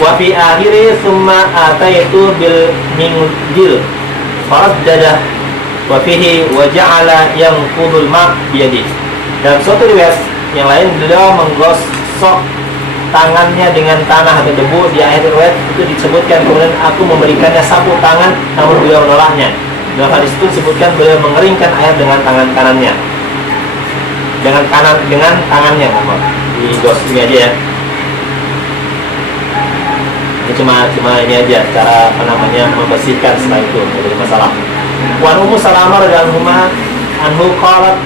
Wa fi akhiri thumma ataitu bil mingdil faraddadah wa fihi wa ja'ala yanqudul ma' biyadihi. Dalam suatu riwayat yang lain beliau menggosok tangannya dengan tanah atau debu. Di akhir riwayat itu disebutkan kemudian aku memberikannya sapu tangan namun beliau menolaknya. Dalam hadis itu disebutkan beliau mengeringkan air dengan tangan kanannya. Dengan tangannya digosoknya aja ya. Ini cuma ini aja cara apa namanya membersihkan setelah itu menjadi masalah. Wan Ummu Salamah radhiyallahu anhu qalat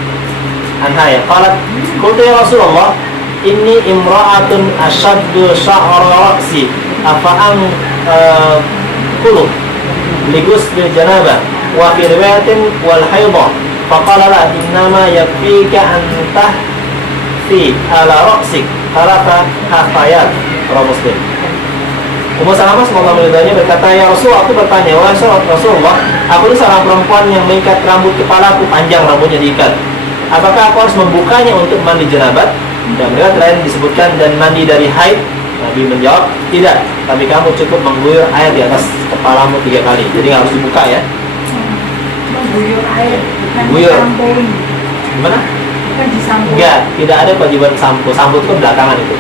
qalat qultu ya Rasulullah inni imra'atun ashaddu sya'ra ra'si afa an qulu ligus bil janabah wa fi riwayatin wal haidha faqala la innama yakfika an tahfi ala ra'sik thalatha hafayat. Rawi Muslim. Ummu Salamah semoga meridainya berkata, ya Rasul, aku bertanya, wahai Rasulullah, aku ini seorang perempuan yang mengikat rambut kepalaku, panjang rambutnya diikat. Apakah aku harus membukanya untuk mandi jenabat? Dan riwayat lain disebutkan dan mandi dari haid. Nabi menjawab, tidak, tapi kamu cukup mengguyur air di atas kepalamu 3 kali. Jadi nggak harus dibuka ya. Mengguyur air, bukan Guyur. disampoin. Gimana? Bukan disampoin. Enggak, tidak ada kewajiban sampo. Sampo itu belakangan itu.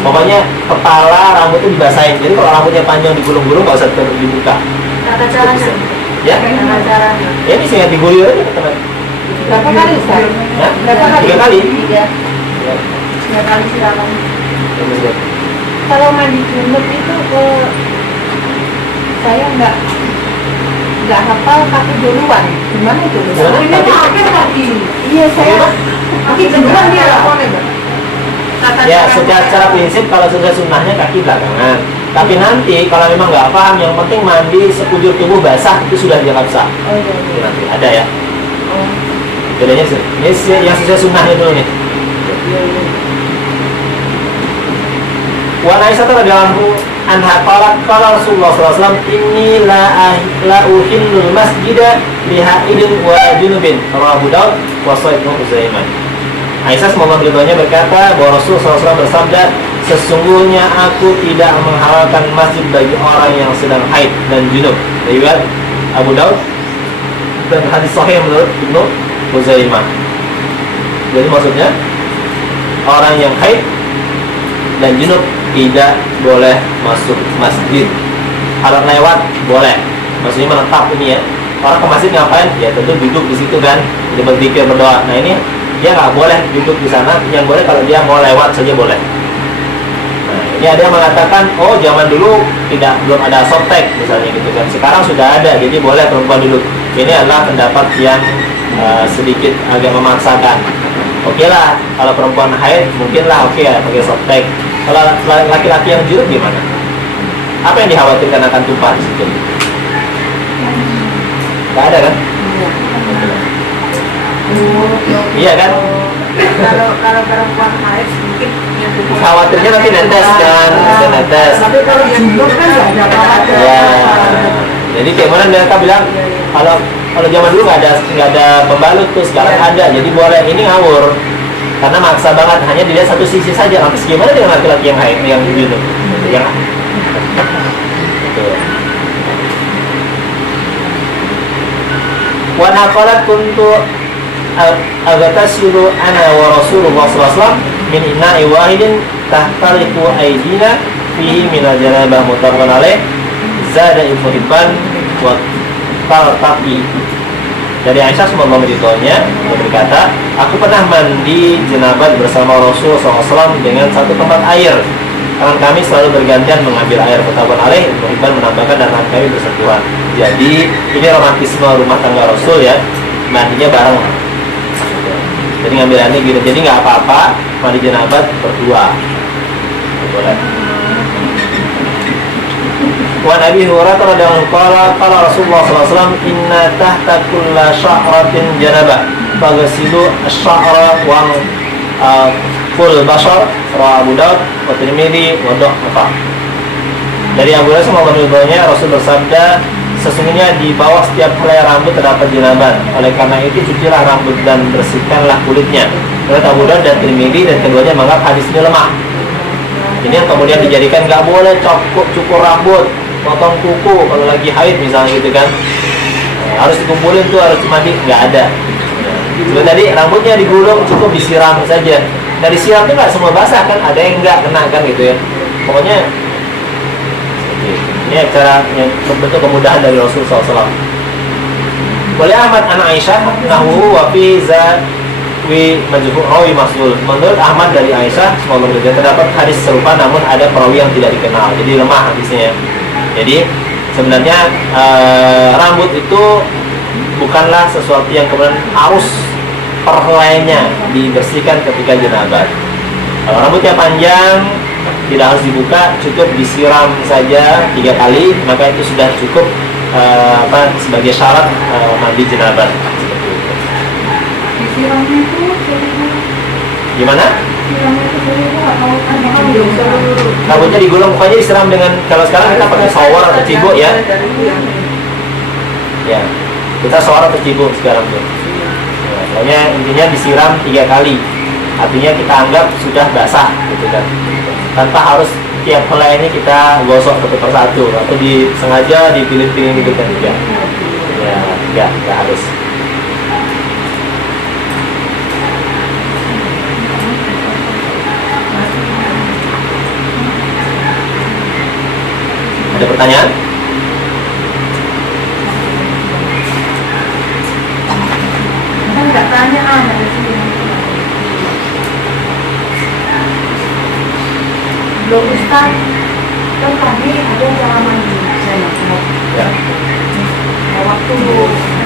Pokoknya kepala rambut itu dibasahin. Jadi kalau rambutnya panjang digulung-gulung nggak usah dibuka. Tata caranya. Ya? Tata caranya. Ya ini sih diguyur aja teman. Berapa kali Ustaz? Ya? Berapa kali? 3 kali. 3 kali silakan. Ya. Kalau mandi junub itu saya nggak hafal kaki duluan. Gimana itu? Gimana? Ini pakai kaki. Iya saya. Kaki duluan dia lakukan. Ya, secara prinsip kalau sudah sunnahnya kaki belakangan. Tapi nanti kalau memang nggak paham, yang penting mandi sekujur tubuh basah itu sudah dianggap sah. Oh iya. Itu nanti ada ya. Oh. Bedanya ini yang sesuai sunnahnya dulu nih. Iya iya. Wa Aisyah radhiyallahu anha qalat qala Rasulullah sallallahu alaihi wasallam inni la uhillul masjida li haidin wa junubin. Rawahu Abu Daud wa Sahih Ibnu Utsaiman. Aisyah semoga beritanya berkata bahwa Rasulullah SAW bersabda, sesungguhnya aku tidak menghalalkan masjid bagi orang yang sedang haid dan junub. Riwayat Abu Daud dan hadis sahih menurut Ibnu Utsaiman. Jadi maksudnya orang yang haid dan junub tidak boleh masuk masjid. Kalau lewat boleh, maksudnya menetap ini ya. Orang ke masjid ngapain? Ya tentu duduk di situ kan, jadi berzikir berdoa. Nah ini dia nggak boleh duduk di sana, yang boleh kalau dia mau lewat saja boleh. Nah, ini ada yang mengatakan, oh zaman dulu belum ada softtek misalnya gitu kan. Sekarang sudah ada, jadi boleh perempuan duduk. Ini adalah pendapat yang sedikit agak memaksakan. Oke lah, kalau perempuan haid mungkinlah oke ya pakai softtek. Kalau laki-laki yang junub gimana? Apa yang dikhawatirkan akan tumpah di situ? Nggak ada kan? Iya kan? Kalau perempuan haid mungkin yang Khawatirnya nanti netes kan, bisa netes. Tapi kalau junub kan nggak ada apa-apa. Ya, jadi kayak mana mereka bilang kalau zaman dulu nggak ada pembalut tuh, sekarang ada, jadi boleh. Ini ngawur karena maksa banget, hanya dilihat satu sisi saja. Lantas gimana dengan laki-laki yang haid, yang junub? Yang wa naqalat kuntu agatasilu ana wa Rasulullah SAW min ina'i wahidin tahtariku aydina fihi minal janabah muttafaqun alaih. Zada Ibnu Hibban wa Talqi. Dari Aisyah semoga meridhoinya berkata, aku pernah mandi jenabat bersama Rasul SAW dengan satu tempat air. Tangan kami selalu bergantian mengambil air. Muttafaqun alaih. Ibnu Hibban menambahkan dan tangan kami bersentuhan. Jadi ini romantisme rumah tangga Rasul ya, mandinya bareng. Jadi ngambil airnya gitu. Jadi nggak apa-apa mandi jenabat berdua. Boleh. Wa Nabi Hurairah radhiyallahu anhu qala Rasulullah sallallahu alaihi wasallam inna tahta kulli sya'ratin janabah faghsilu asy-sya'ra wa kul bashar. Rawahu Abu Daud wa Tirmidzi wa Dha'fa. Dari Abu Hurairah semoga meridhoinya, Rasul bersabda, sesungguhnya di bawah setiap helai rambut terdapat jenabat. Oleh karena itu cucilah rambut dan bersihkanlah kulitnya. Menurut Abu Daud dan Tirmidzi, dan keduanya menganggap hadis ini lemah. Ini yang kemudian dijadikan nggak boleh cukur rambut, potong kuku kalau lagi haid misalnya gitu kan. Harus dikumpulin tuh, harus mandi, nggak ada. Seperti tadi rambutnya digulung, cukup disiram saja. Dari siram itu nggak semua basah kan, ada yang nggak kena kan gitu ya. Pokoknya ini cara yang bentuk kemudahan dari Rasulullah SAW. Boleh Ahmad an Aisyah nahu wa fi fi majmu' rawi maslul. Menurut Ahmad dari Aisyah semoga berjalan terdapat hadis serupa namun ada perawi yang tidak dikenal, jadi lemah hadisnya. Jadi sebenarnya rambut itu bukanlah sesuatu yang kemudian harus perhelainya dibersihkan ketika jenabat. Kalau rambutnya panjang tidak harus dibuka, cukup disiram saja 3 kali, maka itu sudah cukup sebagai syarat mandi jenabat. Disiramnya itu Gimana? siramnya itu seluruh atau seluruh? Rambutnya digulung, pokoknya disiram dengan, kalau sekarang kita pakai shower atau cibuk ya. Ya, kita shower atau cibuk sekarang tuh. Ya, pokoknya intinya disiram 3 kali. Artinya kita anggap sudah basah gitu kan. Tanpa harus tiap helai ini kita gosok satu persatu atau sengaja dipilih-pilih gitu kan juga. Ya, enggak harus. Ada pertanyaan? Kan nggak tanya ada sih. Belum Ustaz, kan tadi ada cara mandi saya Ya. nah, waktu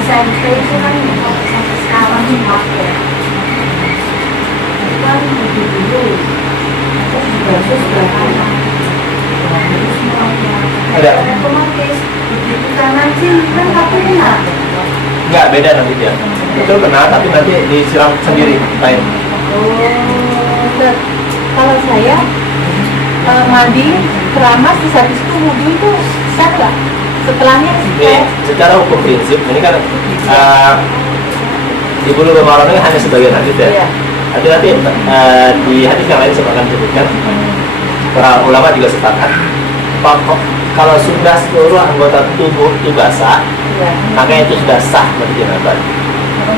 SMP itu kan sampai sekarang sih pakai kan lebih dulu terus basuh sebelah kanan terus semuanya Ada. otomatis begitu kanan sih kan tapi enak Enggak, beda nanti dia. Itu kena tapi nanti disiram sendiri lain. Kalau saya mandi keramas terus habis itu wudhu itu sah nggak? Setelahnya Ini secara hukum prinsip ini kan di Bulughul Maram ini hanya sebagian hadis ya. Iya. Nanti di hadis yang lain saya akan sebutkan. Para ulama juga sepakat. Kalau sudah seluruh anggota tubuh itu basah, maka itu sudah sah mandi jenabat.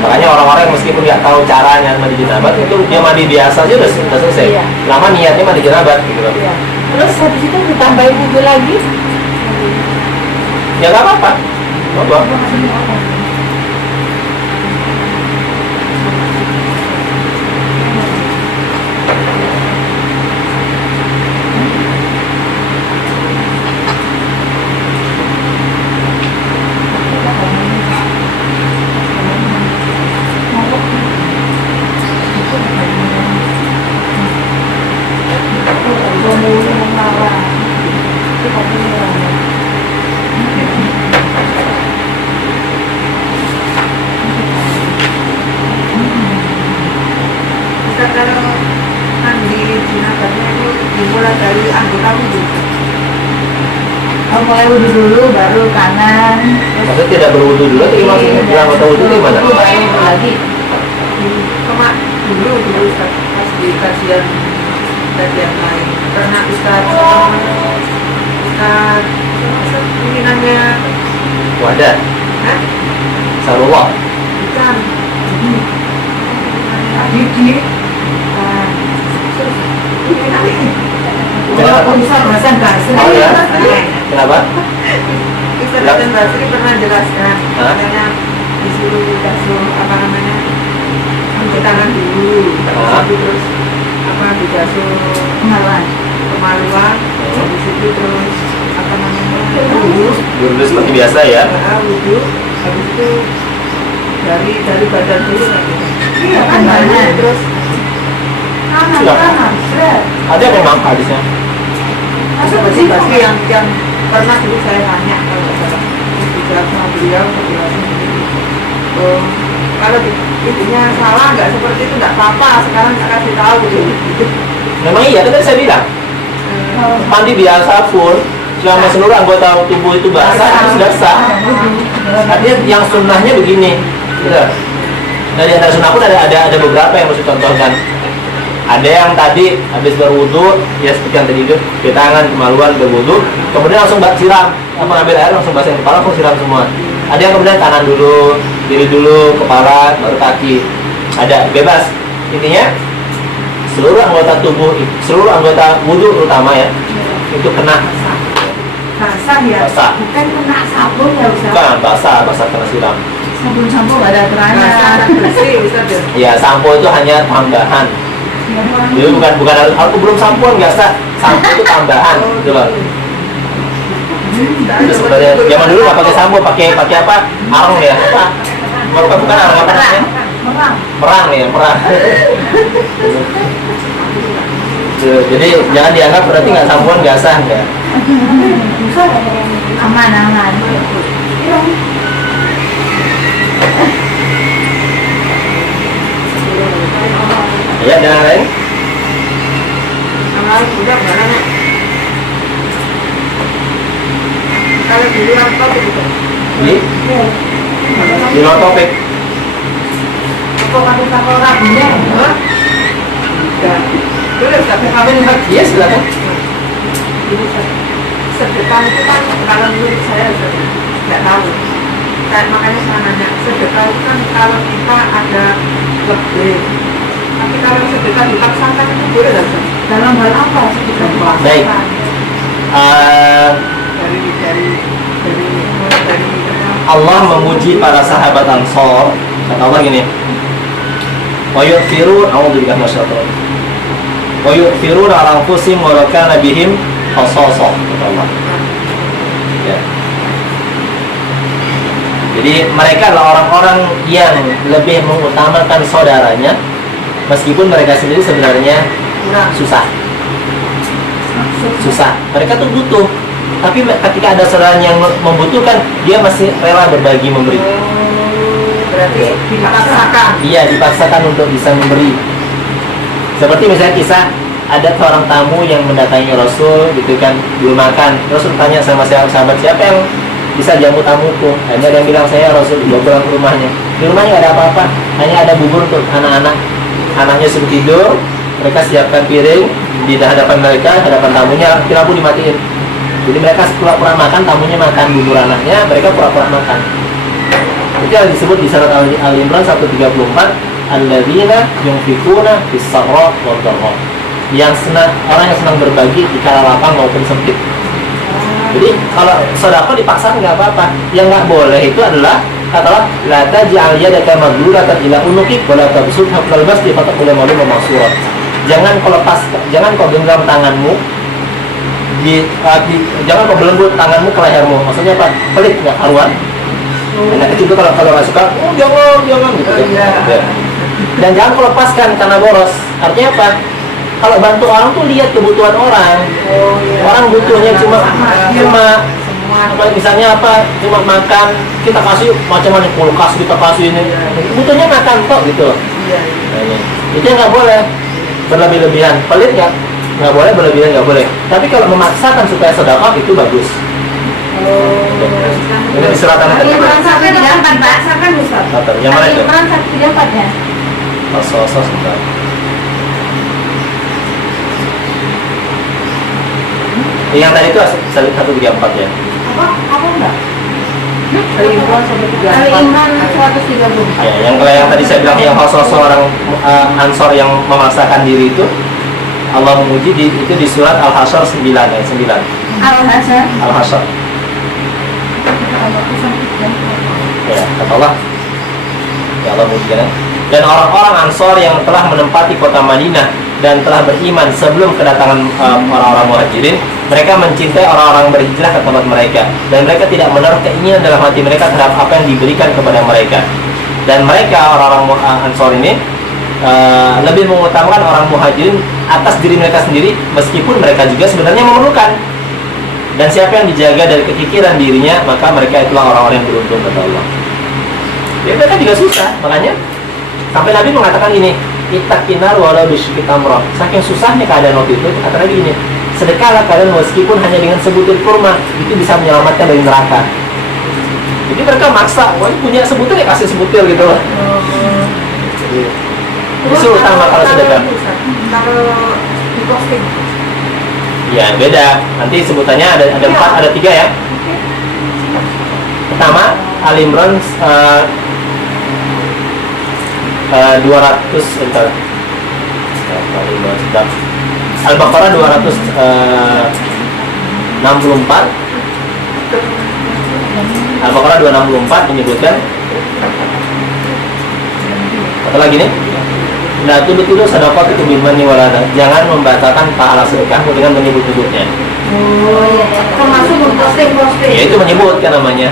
Makanya orang-orang yang meskipun nggak tahu caranya mandi jenabat itu dia mandi biasa aja udah selesai. Iya. Lama niatnya mandi jenabat gitu loh. Iya. Terus habis itu ditambahin wudhu lagi. Ya nggak apa-apa. Monggo. Ustaz kalau mandi jenabatnya itu dimulai dari anggota wudhu Mulai wudhu dulu, baru kanan. Maksudnya tidak berwudu dulu atau gimana? Bilang anggota wudu gimana? Baru wudhu lagi. Kemak dulu Ustaz pas di kajian lain karena Ustaz pimpinannya Wadah, Sarullah. bukan Didi Kenapa? Ustaz Hasan Basri Oh ya? Kenapa? Ustaz Hasan Basri pernah jelaskan Hah? katanya disuruh basuh cuci tangan dulu Hah? terus dibasuh kemaluan habis itu terus wudhu Dulu seperti biasa ya. wudhu habis itu dari badan dulu Iya, kan badan. terus kanan Ada memang hadisnya. seperti yang pernah dulu saya tanya kalau nggak salah dijawab sama beliau penjelasan kalau intinya salah nggak seperti itu nggak apa-apa sekarang saya kasih tahu gitu. Memang iya, kan tadi saya bilang mandi biasa pun selama seluruh anggota tubuh itu basah itu sudah sah. Artinya yang sunnahnya begini, gitu. Nah di antara sunnah pun ada beberapa yang harus dicontohkan. Ada yang tadi habis berwudu, ya seperti yang tadi itu, di tangan, kemaluan, berwudu, kemudian langsung siram, mengambil air langsung basahin kepala, langsung siram semua. Ada yang kemudian kanan dulu, kiri dulu, kepala, baru kaki. Ada, bebas. Intinya seluruh anggota tubuh, seluruh anggota wudu terutama ya, itu kena basah ya Basah. bukan kena sabun ya Ustaz bukan basah kena siram. Sabun sampo nggak ada Nah, aturannya. sangat bersih Ustaz ya. Ya, sampo itu hanya tambahan. Jadi bukan aku belum sampoan nggak sah. Sampo itu tambahan, gitu loh. Itu sebenarnya zaman dulu nggak pakai sampo, pakai apa? Arang ya? Apa? Bukan arang apa namanya? Merang. Perang ya, perang. Jadi jangan dianggap berarti nggak sampoan nggak sah nggak. Aman aman. Ya, dan yang lain? Amal sudah mana nek? Kalau di luar topik itu. Di luar topik. Apa kata sama rabinya? Hah? Ya. Boleh sampai kawin lagi. Iya, silakan. Sedekah itu kan kalau menurut saya nggak tahu. Makanya saya nanya, sedekah itu kan kalau kita ada lebih. Tapi kalau sedekah dipaksakan itu boleh nggak sih? Dalam hal apa sedekah dipaksakan? Baik. Dari Allah memuji para sahabat Ansor. Kata Allah gini, wa yu'thirun a'udzubillahi minasyaitonir rajim. Wa yu'thirun 'ala anfusihim wa law kana bihim khasasah. Kata Allah. Ya. Jadi mereka adalah orang-orang yang lebih mengutamakan saudaranya meskipun mereka sendiri sebenarnya kurang. susah. Mereka tuh butuh, tapi ketika ada saudara yang membutuhkan, dia masih rela berbagi, memberi. Berarti dipaksakan. Iya, dipaksakan untuk bisa memberi. Seperti misalnya kisah ada seorang tamu yang mendatangi Rasul, gitu kan, belum makan. Rasul tanya sama sahabat, siapa yang bisa jamu tamuku? Hanya ada yang bilang, saya Rasul. Dibawa pulang ke rumahnya. Di rumahnya nggak ada apa-apa, hanya ada bubur untuk anak-anak. Anaknya sudah tidur, mereka siapkan piring di hadapan mereka, hadapan tamunya, lampu dimatiin. Jadi mereka pura-pura makan, tamunya makan bubur anaknya, mereka pura-pura makan. Itu yang disebut di surat Al-Imran 134, alladzina yunfikuna fis-sarra wad dharra. Orang yang senang berbagi di kala lapang maupun sempit. Jadi kalau sedekah dipaksa nggak apa-apa. Yang nggak boleh itu adalah katalah la taj'al yadaka maghlulatan ila unukik wa la tabsutha fil masjid fataqula maluman mahsura. Jangan kau genggam tanganmu jangan kau belenggu tanganmu ke lehermu. Maksudnya apa? Pelit nggak karuan. Anak kecil itu kalau nggak suka, jangan gitu. Ya. Dan jangan kau lepaskan karena boros. Artinya apa? Kalau bantu orang tuh lihat kebutuhan orang. Orang butuhnya cuma misalnya apa? Cuma makan, kita kasih macam-macam kulkas, kita kasih ini. Butuhnya makan kok gitu. Nah, itu yang nggak boleh berlebih-lebihan. Pelit nggak boleh, berlebihan nggak boleh. Tapi kalau memaksakan supaya sedekah itu bagus. Ini di surat Imran 134 Pak. Sakan Ustaz. Yang mana itu? Imran 134 ya. Sos sebentar. Yang tadi itu 134 ya. Apa enggak? Ali Imran sampai 34. Ali Imran 134. Ya, yang tadi saya bilang yang khusus orang Ansor yang memaksakan diri itu Allah memuji itu di surat Al-Hasyr 9 ayat 9. Al-Hasan. Al-Hasyr. Ya, kata Allah. Ya Allah memujikan. Dan orang-orang Ansor yang telah menempati kota Madinah dan telah beriman sebelum kedatangan orang-orang Muhajirin, mereka mencintai orang-orang berhijrah ke tempat mereka dan mereka tidak menaruh keinginan dalam hati mereka terhadap apa yang diberikan kepada mereka. Dan mereka orang-orang Ansor ini lebih mengutamakan orang Muhajirin atas diri mereka sendiri meskipun mereka juga sebenarnya memerlukan. Dan siapa yang dijaga dari kekikiran dirinya, maka mereka itulah orang-orang yang beruntung, kata Allah. Ya, mereka juga susah, makanya sampai Nabi mengatakan ini, ittaqinar walau bisyikki tamrah. Saking susahnya keadaan waktu itu, kata Nabi ini, sedekahlah kalian meskipun hanya dengan sebutir kurma, itu bisa menyelamatkan dari neraka. Jadi mereka maksa, wah punya sebutir ya kasih sebutir gitu loh. Itu utama kalau sedekah. Kalau di posting. Ya beda. Nanti sebutannya ada 4, ada 3 ya. Pertama Al Imran 200 entar. Al-Baqarah 264. Al-Baqarah 264 menyebutkan Atau lagi nih, nah tuduh sedekah itu bimani walada. Jangan membatalkan pahala sedekahmu dengan menyebut-nyebutnya. Oh iya, iya. Termasuk memposting. Ya itu menyebut kan namanya.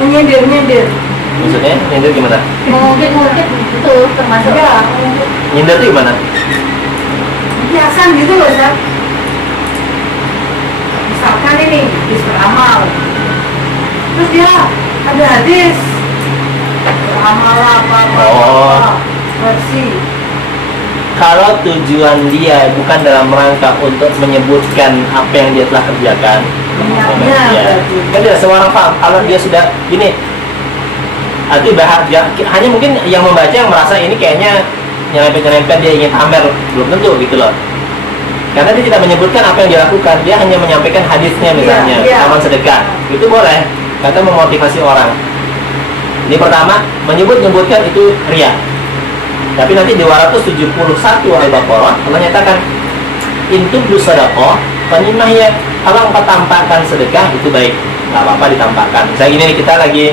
Menyindir. Maksudnya nyindir gimana? Mungkin itu termasuk. Ya, Nyindir itu gimana? biasa gitu loh, Ustaz. Misalkan ini, hadis beramal. Terus dia ada hadis beramal apa Oh. bersih. Kalau tujuan dia bukan dalam rangka untuk menyebutkan apa yang dia telah kerjakan, Niatnya ya. berarti. Kan tidak semua orang paham. Kalau dia sudah gini, arti bahagia, hanya mungkin yang membaca yang merasa ini kayaknya nyerempet dia ingin pamer, belum tentu gitu loh. Karena dia tidak menyebutkan apa yang dia lakukan, dia hanya menyampaikan hadisnya misalnya, Iya. amal sedekah, itu boleh, kata memotivasi orang. Ini pertama, menyebutkan itu riya. Tapi nanti di 271 Al-Baqarah Allah nyatakan intubdu sedekah panimah ya, kalau engkau tampakkan sedekah itu baik, nggak apa-apa ditampakkan. Misalnya gini nih, kita lagi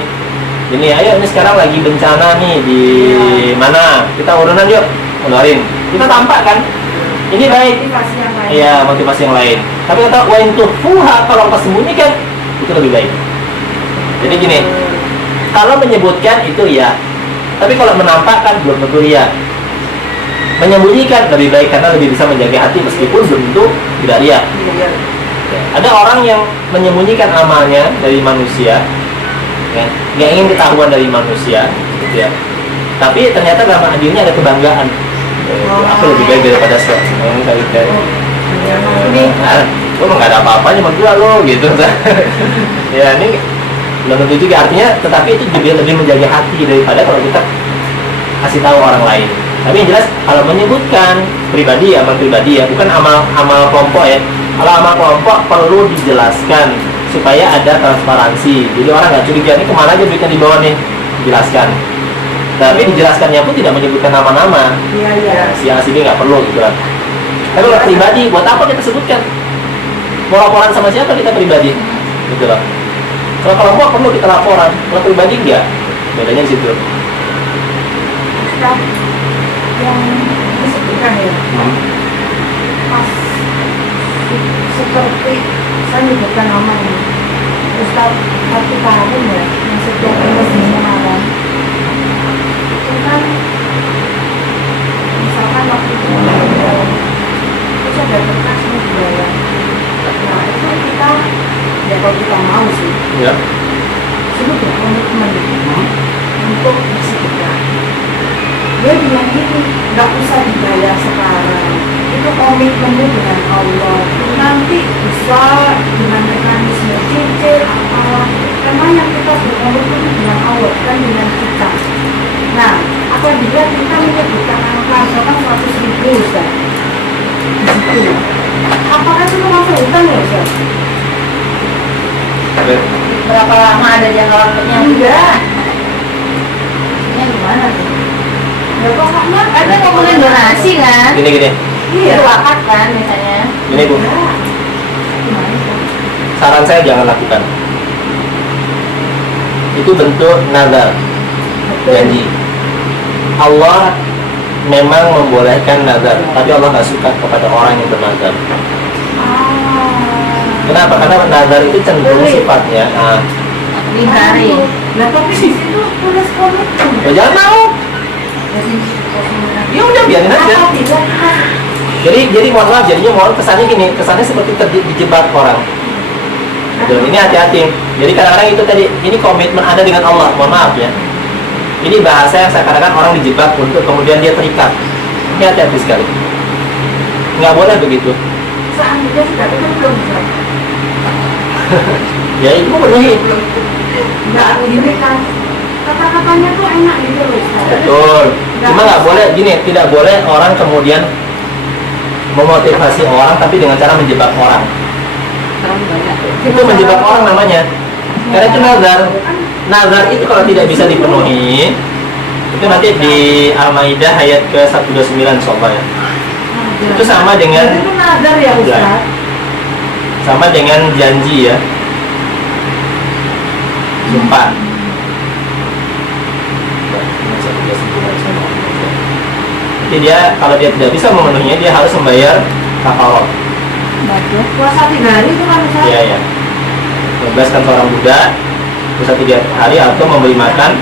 ini, ayo ini sekarang lagi bencana nih di mana, kita urunan yuk, keluarin, kita tampakkan ini baik. Motivasi yang lain. Iya, motivasi yang lain. Tapi kata wa in tukhfuha, kalau engkau sembunyikan itu lebih baik. Jadi gini, kalau menyebutkan itu ya, tapi kalau menampakkan belum tentu ya. Menyembunyikan lebih baik karena lebih bisa menjaga hati meskipun belum tentu tidak ria. Iya. Ada orang yang menyembunyikan amalnya dari manusia, ya, nggak ingin ketahuan dari manusia, gitu ya. Tapi ternyata dalam dirinya ada kebanggaan. Aku lebih baik daripada seorang kayak gitu. Ini Lo nggak ada apa-apanya sama gua lo, gitu. Ya ini belum tentu juga, artinya tetapi itu juga lebih menjaga hati daripada kalau kita kasih tahu orang lain. Tapi yang jelas kalau menyebutkan pribadi, amal pribadi ya, bukan amal kelompok ya. Kalau amal kelompok perlu dijelaskan supaya ada transparansi. Jadi orang nggak curiga ini kemana aja duitnya dibawa nih, dijelaskan. Tapi dijelaskannya pun tidak menyebutkan nama-nama. iya. Si A si B nggak perlu gitu kan. Tapi kalau pribadi, buat apa kita sebutkan? Mau laporan sama siapa kita pribadi? Gitu loh. Kalau kelompok perlu kita laporan, kalau pribadi enggak. Bedanya di situ. Ustaz, yang disebutkan ya, pas seperti saya menyebutkan nama ini, Ustaz 1 tahun ya, yang setiap Indonesia malam itu kan misalkan waktu itu terus ada kertas nih dibayar. Nah itu kita, ya kalau kita mau sih, Ya. sudah berkomitmen untuk bersedekah. Dia bilang gini, nggak usah dibayar sekarang, itu komitmennya dengan Allah. Nanti bisa dengan mekanisme cicil apa, karena yang kita berkomitmen dengan Allah kan dengan kita. Nah, apabila kita menyebutkan angka misalkan 100.000 Ustaz, di situ, apakah itu masuk hutang ya Ustaz? Berapa lama ada jangka waktunya? Enggak. Ini gimana tuh? Ya pokoknya Kan kita ngomongin donasi kan? Gini. iya. Itu wakaf kan misalnya. Gini Bu, Enggak. Gimana Ustaz? saran saya jangan lakukan. Itu bentuk nazar, janji. Allah memang membolehkan nazar, tapi Allah nggak suka kepada orang yang bernazar. Kenapa? Karena nazar itu cenderung sifatnya. Dihari. Nah tapi di situ tulis komitmen. Ya jangan mau. Ya udah biarin aja. Apa tidak? Jadi mohon maaf, jadinya kesannya gini, kesannya seperti dijebak orang. Betul, ini hati-hati. Jadi kadang-kadang itu tadi, ini komitmen Anda dengan Allah, mohon maaf ya. Ini bahasa yang saya katakan orang dijebak untuk kemudian dia terikat. Ini hati-hati sekali. Nggak boleh begitu. Seandainya sudah itu kan belum bisa. Ya itu penuhi. Enggak gini kan. Kata-katanya tuh enak gitu loh Ustaz. Betul. Cuma nggak boleh gini, tidak boleh orang kemudian memotivasi orang tapi dengan cara menjebak orang. Itu menjebak orang namanya. Karena itu nazar. Nazar itu kalau tidak bisa dipenuhi, itu nanti di Al-Maidah ayat ke-129 insyaallah ya. Itu sama dengan Jadi itu nazar ya Ustaz. sama dengan janji ya. Sumpah. Jadi dia kalau dia tidak bisa memenuhinya, dia harus membayar kafarah. Bagus. Puasa 3 hari itu kan Ustaz? Iya, ya. Membebaskan seorang budak puasa 3 hari atau memberi makan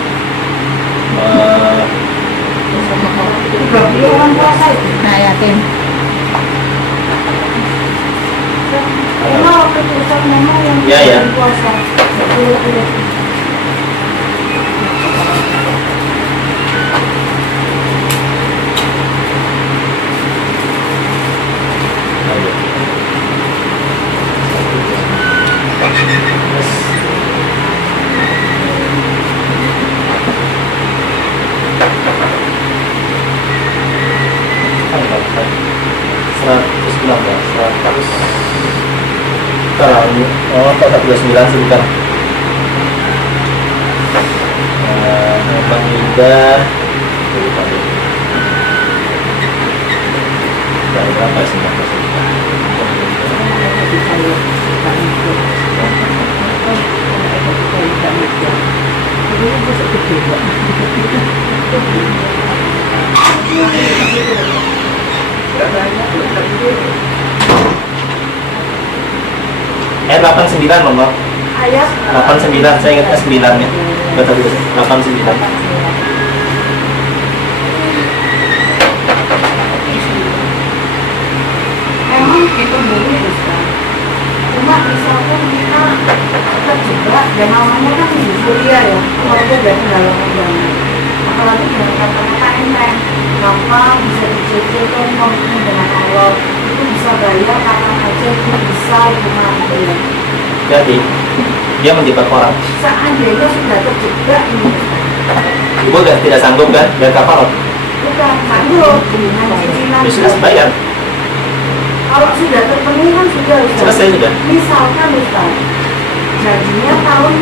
30 orang puasa itu. Nah, yatim. Karena waktu itu Ustaz memang yang Iya, iya. puasa. Oh, 429 sebentar. Bang Linda berapa sih? Ayat 89 Mama. Ayat 89, saya ingat 9 nya. Betul, 89. emang itu boleh Ustaz. Cuma misalkan kita terjebak dan namanya kan di kuliah ya, keluarga dari dalam agama. Apalagi dengan kata-kata enteng, gampang bisa dicicilkan komitmen dengan Allah, itu bisa bayar kapan aja, itu bisa itu mampu. Jadi dia menjebak orang. Seandainya sudah terjebak ini Ustaz, Ibu tidak sanggup kan? Dan kafarot. bukan sanggup dengan cicilan. Ya sudah bayar. Kalau sudah terpenuhi kan sudah Ustaz. Selesai sudah. Misalkan Ustaz, janjinya tahun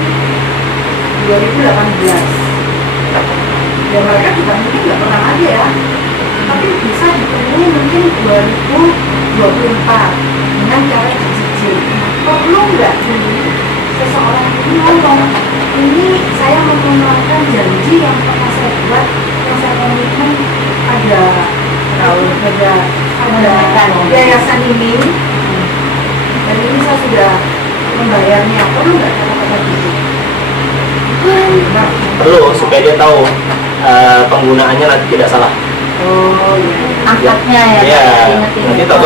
2018. Ya mereka juga mungkin nggak pernah ada ya. Tapi bisa dipenuhi mungkin 2024 dengan cara dicicil. Perlu nggak ini seseorang ini ngomong, ini saya mengenalkan janji yang pernah saya buat, yang saya komitmen ada yayasan ini, dan ini saya sudah membayarnya. Perlu nggak kata-kata gitu? Perlu supaya dia tahu penggunaannya nanti tidak salah. Oh iya. Angkatnya ya. Iya. Ingetin. Nanti tahu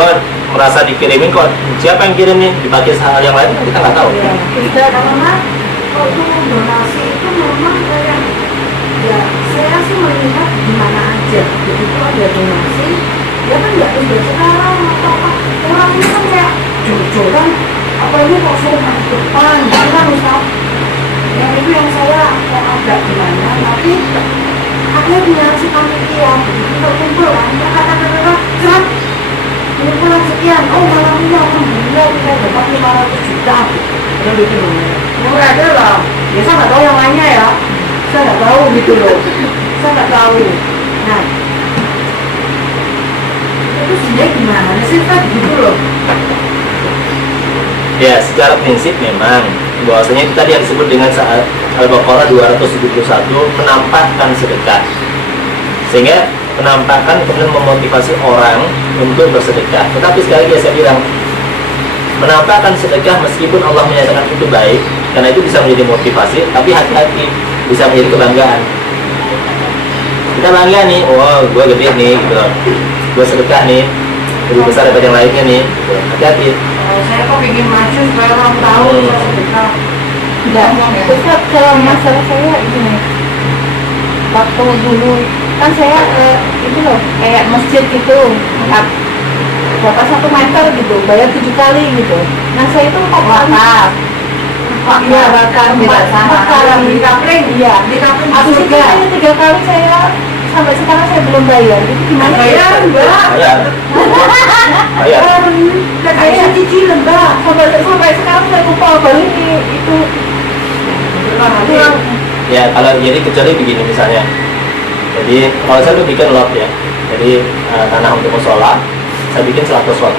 merasa dikirimin kok siapa yang kirim nih, dipakai hal yang lain kita nggak tahu. Iya. Tidak, karena waktu donasi itu memang kayak ya saya sih melihat di mana aja begitu ada donasi ya kan nggak udah sekarang atau apa, orang ini kan kayak jor-joran apa ini kok suruh masuk depan gitu kan Ustaz. Yang itu yang saya kok agak gimana, tapi akhirnya punya si panitia begitu terkumpul kan kata-kata cerat kumpulan sekian, oh malam ini alhamdulillah kita dapat 500 juta udah gitu loh. Murah aja lah ya, saya nggak tahu yang lainnya ya, saya nggak tahu gitu loh, saya nggak tahu. Nah itu sebenarnya gimana sih Ustaz gitu loh. Ya, secara prinsip memang bahwasanya itu tadi yang disebut dengan saat Al-Baqarah 271 menampakkan sedekah. Sehingga penampakan kemudian memotivasi orang untuk bersedekah. Tetapi sekali lagi saya bilang, menampakkan sedekah meskipun Allah menyatakan itu baik, karena itu bisa menjadi motivasi, tapi hati-hati bisa menjadi kebanggaan. Kita bangga nih, oh gue gede nih, gitu. Gue sedekah nih, lebih besar daripada yang lainnya nih. Gitu. Hati-hati. Saya kok ingin maju supaya orang tahu saya sedekah. Enggak, Ustaz, kalau masalah saya gini, waktu dulu kan saya itu loh kayak masjid gitu, berapa 1 meter gitu, bayar 7 kali gitu. Nah saya itu 4 kali. Iya, bakar Empat kali. di kapling, Iya. di kapling Habis itu surga. saya 3 kali saya sampai sekarang saya belum bayar. Itu gimana? Bayar Mbak. Bayar. Bayar. Saya cicilan Mbak. Sampai sekarang saya lupa baru itu kurang. Ya kalau jadi kecuali begini misalnya, jadi kalau saya tuh bikin lot ya, jadi tanah untuk musola saya bikin 100 lot,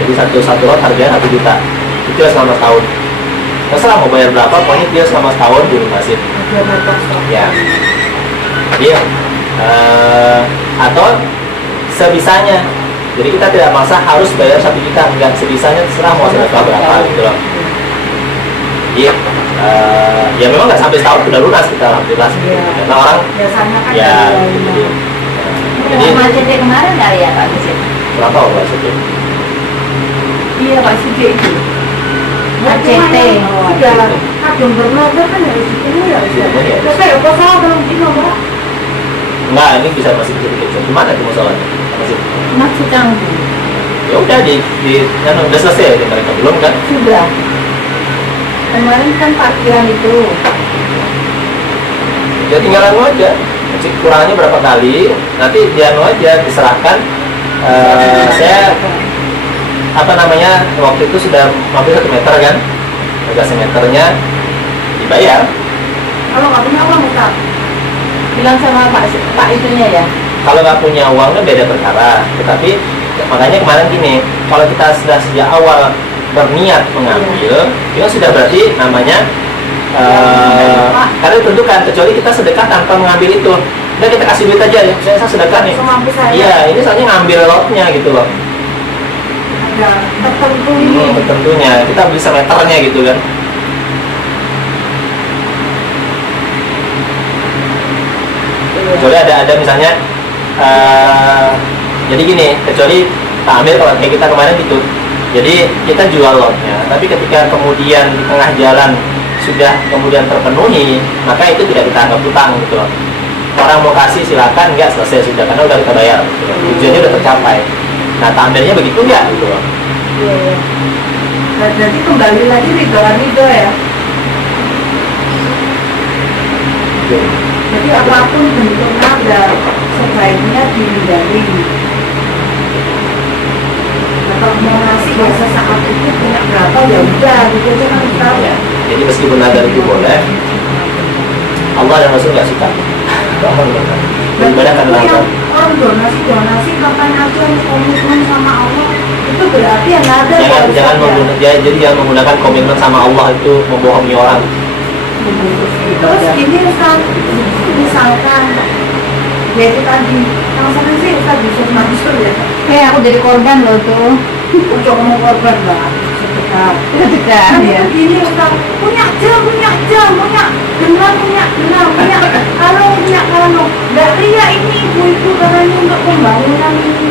jadi satu lot harganya 1 juta, itu selama tahun. Terserah mau bayar berapa, pokoknya dia selama setahun dilunasin. Ya, jadi atau sebisanya. Jadi kita tidak maksa harus bayar 1 juta, enggak, sebisanya terserah mau sedekah berapa gitu loh. Jadi ya memang nggak sampai setahun udah lunas kita alhamdulillah. Karena orang biasanya kan ya ada jadi Jadi macet kemarin kali ya Pak Siti? berapa Pak Siti? Iya Pak Siti itu. ACT. sudah kadung bernada kan dari situ ya. Iya. Terus kayak kok salah belum ini Mbak. Enggak, ini masih bisa dikecil. Gimana itu masalahnya? Masih. Masih canggung. Ya udah kan udah selesai ya mereka belum kan? Sudah. Kemarin kan parkiran itu. Ya tinggal anu aja. Jadi kurangnya berapa kali, nanti dia anu aja diserahkan. Saya apa namanya waktu itu sudah hampir 1 meter kan, harga semeternya dibayar. Kalau nggak punya uang Ustaz. Bilang sama Pak itunya ya. Kalau nggak punya uangnya beda perkara. Tetapi makanya kemarin gini, kalau kita sudah sejak awal berniat mengambil, itu sudah berarti namanya karena ditentukan, kecuali kita sedekah tanpa mengambil itu. Udah kita kasih duit aja ya, saya sedekah nih. Semampu saya. Iya, ini soalnya ngambil lotnya gitu loh. Ada tertentu ini. Tentunya kita beli semeternya gitu kan. Kecuali ada misalnya jadi gini, kecuali tak ambil kalau kayak kita kemarin gitu. Jadi kita jual lotnya, tapi ketika kemudian di tengah jalan sudah kemudian terpenuhi, maka itu tidak kita anggap utang gitu loh. Orang mau kasih silakan, enggak, selesai sudah karena udah kita bayar gitu loh. Tujuannya udah tercapai. Nah, tak ambilnya begitu enggak gitu loh. Iya, iya. Nah, jadi kembali lagi ridho ya. Jadi apapun bentuk nada sebaiknya dihindari. Kalau mau ngasih ya sesaat itu punya berapa ya udah gitu aja kan tahu ya. Jadi meskipun nadar itu boleh, Allah dan Rasul nggak suka. Beribadah karena Allah. Orang donasi kapan aja komitmen sama Allah itu berarti ya nada. Jangan menggunakan, jadi jangan menggunakan komitmen sama Allah itu membohongi orang. Terus ini Ustaz, misalkan ya itu tadi yang sana sih Ustaz Yusuf Mansur ya. Aku jadi korban loh tuh. Untuk ngomong korban lah sekitar. Sedekah Kan ya. itu gini Ustaz, punya genar, kalau nggak ria ini ibu itu katanya untuk pembangunan ini.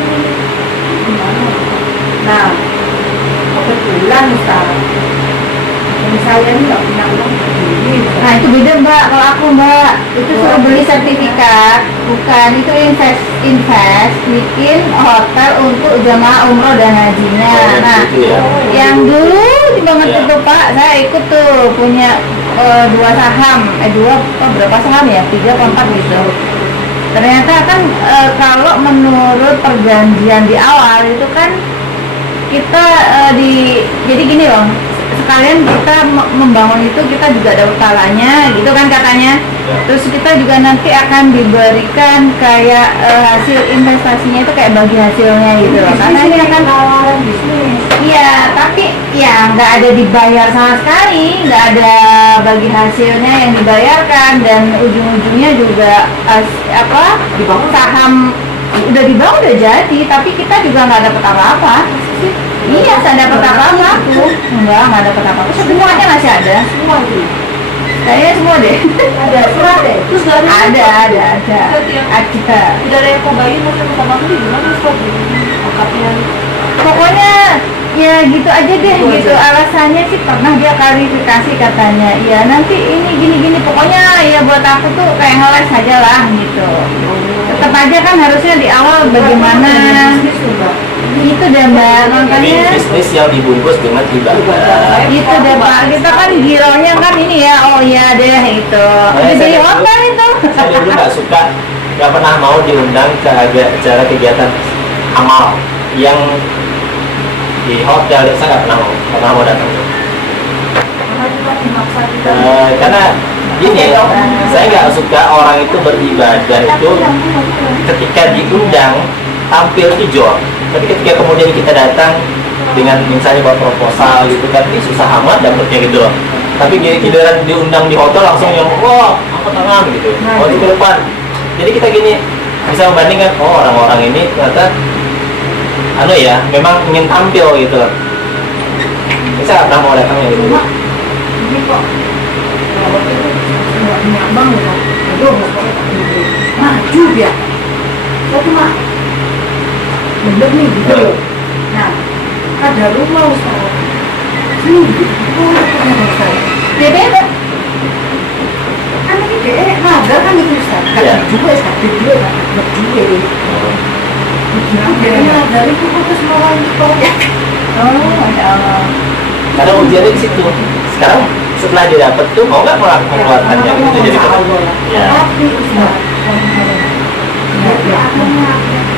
Nah, kebetulan Ustaz, saya ini nggak punya uang begini. Nah itu beda Mbak, kalau aku Mbak itu suruh beli sertifikat, bukan itu invest bikin hotel untuk jamaah umroh dan hajinya. Nah Gitu ya. yang dulu banget Iya. itu Pak, saya ikut tuh punya 2 saham, berapa saham ya, 3 atau 4 gitu. Ternyata kan kalau menurut perjanjian di awal itu kan kita jadi gini loh, sekalian kita membangun itu kita juga ada utalanya gitu kan katanya. Terus kita juga nanti akan diberikan kayak hasil investasinya itu kayak bagi hasilnya gitu loh. Karena ini akan tawaran bisnis. iya, tapi ya nggak ada dibayar sama sekali, nggak ada bagi hasilnya yang dibayarkan, dan ujung-ujungnya juga Dibangun. saham udah dibangun udah jadi, tapi kita juga nggak dapat apa-apa. Iya, nggak dapat apa-apa tuh, nggak dapat apa-apa. Semuanya masih ada, Semua itu. kayaknya semua deh. Ada surat deh. Terus nggak Ada. Tidak ada yang kau bayar masih pertama kali gimana Ustaz? Angkatnya. Pokoknya ya gitu aja deh Gitu gitu. aja. Alasannya sih pernah dia klarifikasi katanya, ya nanti ini gini pokoknya ya buat aku tuh kayak ngeles aja lah gitu. Tetap aja kan harusnya di awal bagaimana Bisnis tuh, Mbak. itu deh Mbak, Ini makanya bisnis yang dibungkus dengan ibadah. gitu deh Pak, kita kan gironya kan ini ya, oh iya deh itu udah jadi hotel itu. Saya dulu nggak pernah mau diundang ke acara kegiatan amal yang di hotel. Saya nggak pernah mau datang. Karena kita dimaksa kita. Karena gini, saya nggak suka orang itu beribadah itu ketika diundang tampil itu jor. Tapi ketika kemudian kita datang dengan misalnya buat proposal gitu kan, ini susah amat dapetnya gitu loh. Tapi giliran diundang di hotel langsung yang wah angkat tangan gitu, oh itu ke depan. Jadi kita gini, bisa membandingkan, oh orang-orang ini ternyata anu ya, memang ingin tampil gitu loh. Bisa pernah mau datangnya gitu. Cuma ini kok waktu itu nggak punya abang ya, aduh maju dia. Saya cuma bener nih gitu loh. Nah, ada rumah Ustaz. Sini gitu. Oh, saya. Beda. Kan ini dia mager kan itu Ustaz. Iya. Gak juga Ustaz, dia gak juga. Akhirnya dari itu terus mau proyek. Oh, Masya Allah. Kadang ujiannya di situ. Sekarang setelah dia dapat tuh mau nggak mengeluarkannya itu jadi ya. Tapi Ustaz, ya akhirnya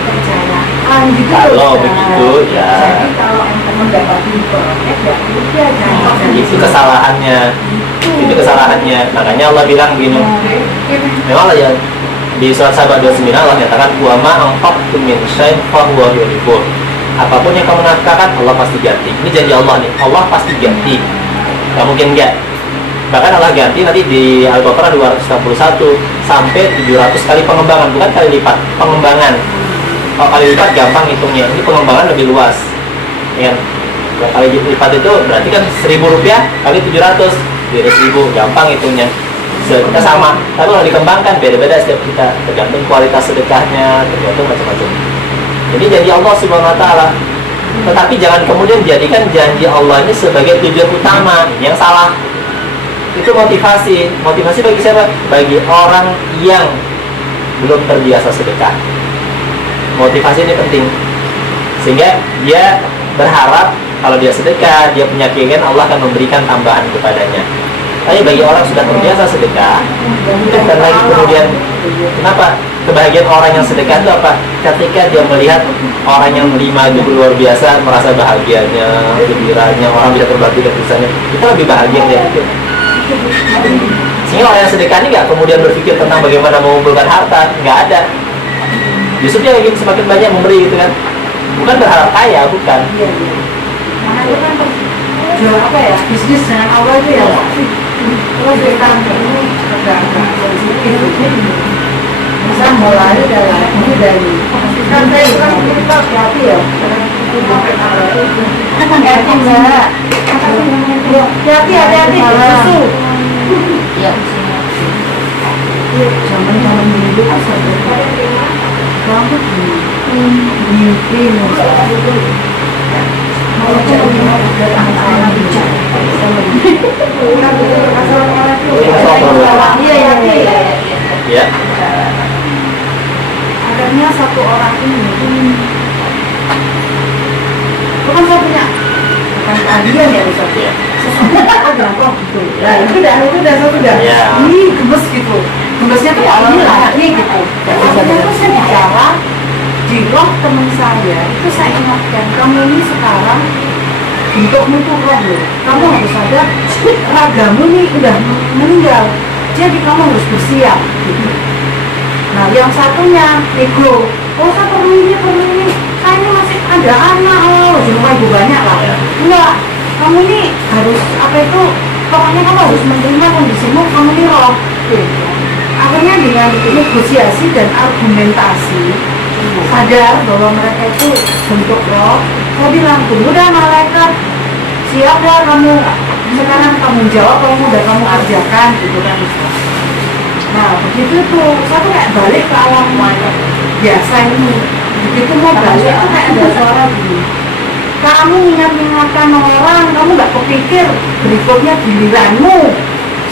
percayaan gitu. Kalau begitu ya Jadi kalau ente mendapati proyek ya udah jangan. itu kesalahannya. Itu kesalahannya. Makanya Allah bilang gini. Memang lah ya di surat Sahabat 29 Allah nyatakan wa ma anfaqtum min syai'in fa huwa yuhibbu. Apapun yang kamu nafkahkan Allah pasti ganti. Ini janji Allah nih. Allah pasti ganti. Gak mungkin enggak. Bahkan Allah ganti nanti di Al-Baqarah 261 sampai 700 kali pengembangan, bukan kali lipat, pengembangan. Kalau kali lipat gampang hitungnya. Ini pengembangan lebih luas. Ya. Kalau kali lipat itu berarti kan Rp1.000 kali 700 jadi 1.000, gampang hitungnya. Kita sama, tapi kalau dikembangkan beda-beda setiap kita, tergantung kualitas sedekahnya, tergantung macam-macam. Jadi janji Allah Subhanahu wa taala. Tetapi jangan kemudian jadikan janji Allah ini sebagai tujuan utama. Ini yang salah. Itu motivasi. Motivasi bagi siapa? Bagi orang yang belum terbiasa sedekah. Motivasi ini penting. Sehingga dia berharap kalau dia sedekah, dia punya keyakinan Allah akan memberikan tambahan kepadanya. Tapi bagi orang sudah terbiasa sedekah, dan lagi kemudian kenapa? Kebahagiaan orang yang sedekah itu apa? Ketika dia melihat orang yang menerima itu luar biasa, merasa bahagianya, gembiranya, orang bisa berbagi keputusannya, itu lebih bahagia dia gitu. Sehingga orang yang sedekah ini nggak kemudian berpikir tentang bagaimana mengumpulkan harta, nggak ada. Justru dia ingin semakin banyak memberi gitu kan, bukan berharap kaya, bukan. Iya, iya. Nah itu kan jual apa ya, bisnis dengan Allah itu ya. Kalau kita ini agak-agak sedikit. Bisa mulai dari kan saya kan kita hati ya. Hati-hati, Mbak. Hati-hati susu. Iya. Zaman-zaman dulu kan sampai rambut mimpi mau jadi dari anak-anak bicara. Iya. Ya. Akhirnya satu orang ini bukan saya punya bukan keahlian ya Ustaz Ya. sesuatu bilang kok gitu nah itu udah satu dah Ya. ini gemes gitu gemesnya tuh ini lagi gitu akhirnya tuh saya bicara di roh teman saya itu saya ingatkan kamu ini sekarang bentukmu tuh roh loh kamu harus sadar ragamu nih udah meninggal jadi kamu harus bersiap gitu. Nah yang satunya ego, oh saya perlu ini, saya ini masih ada anak, oh cuma ibu banyak lah. Ya. Enggak, kamu ini harus apa itu, pokoknya kamu harus menerima kondisimu, kamu ini roh. Gitu. Akhirnya dengan negosiasi dan argumentasi sadar bahwa mereka itu bentuk roh. Saya bilang tunggu dah malaikat, siap dah kamu sekarang kamu jawab, kamu udah kamu kerjakan gitu kan. Nah begitu tuh, saya tuh kayak balik ke alam biasa ini. Begitu mau balik tuh kayak ada suara gini. Kamu mengingat-ingatkan orang, kamu gak kepikir berikutnya giliranmu.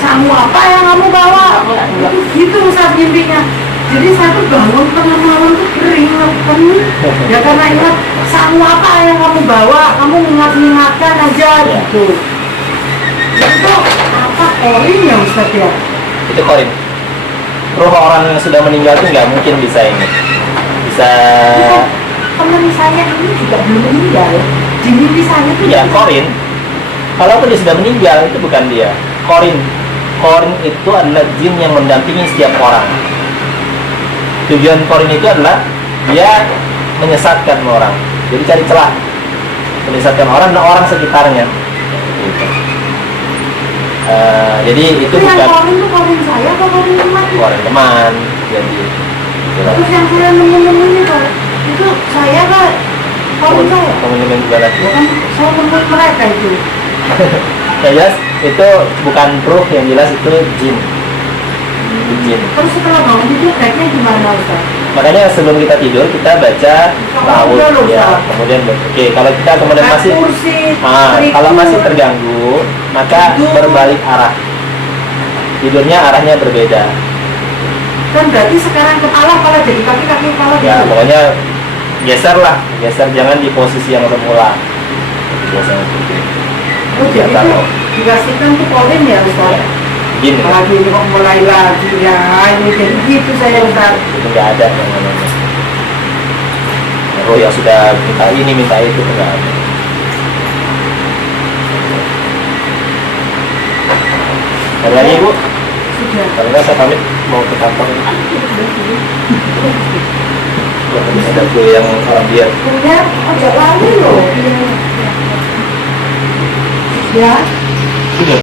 Sangu apa yang kamu bawa? Itu gitu saat mimpinya. Jadi saya tuh bangun tengah malam tuh keringetan. Ya karena ingat sangu apa yang kamu bawa, kamu mengingat-ingatkan aja gitu. Itu apa korin ya Ustaz ya? Itu korin. Roh orang yang sudah meninggal itu nggak mungkin bisa ini. Bisa. Teman saya ini juga belum meninggal. Di mimpi saya itu Ya korin. Kalaupun dia sudah meninggal itu bukan dia. Korin. Korin itu adalah jin yang mendampingi setiap orang. Tujuan korin itu adalah dia menyesatkan orang. Jadi cari celah. Menyesatkan orang dan orang sekitarnya. Gitu. Jadi itu yang bukan korin itu korin saya atau korin teman? korin teman. Jadi Terus yang saya nemuin ini Pak, itu saya Pak, kawan saya. Kamu nemuin gimana? Ya kan saya nemuin mereka itu. Ya jelas itu bukan ruh, yang jelas itu jin. Itu jin. Terus setelah bangun itu baiknya gimana Ustaz? Makanya sebelum kita tidur kita baca ta'awudz dulu, ya. Ustaz. Kemudian oke, kalau kita kemudian masih kursi, kalau masih terganggu, maka Tidur. berbalik arah. Tidurnya arahnya berbeda. kan berarti sekarang kepala jadi kaki kepala Ya, gitu. pokoknya geser lah, geser, jangan di posisi yang semula. Biasanya seperti itu. Oh, jadi Ya, itu dikasihkan tuh poin ya Ustaz. Ya. Jin itu Apalagi ini kok mulai lagi ya, ini jadi gitu saya Ustaz. nggak ada yang namanya. Oh ya sudah minta ini minta itu nggak ada. Ada lagi Bu? Sudah. Kalau nggak saya pamit mau ke kantor. Ada Bu yang orang biar. Punya ojo lali loh. Ya.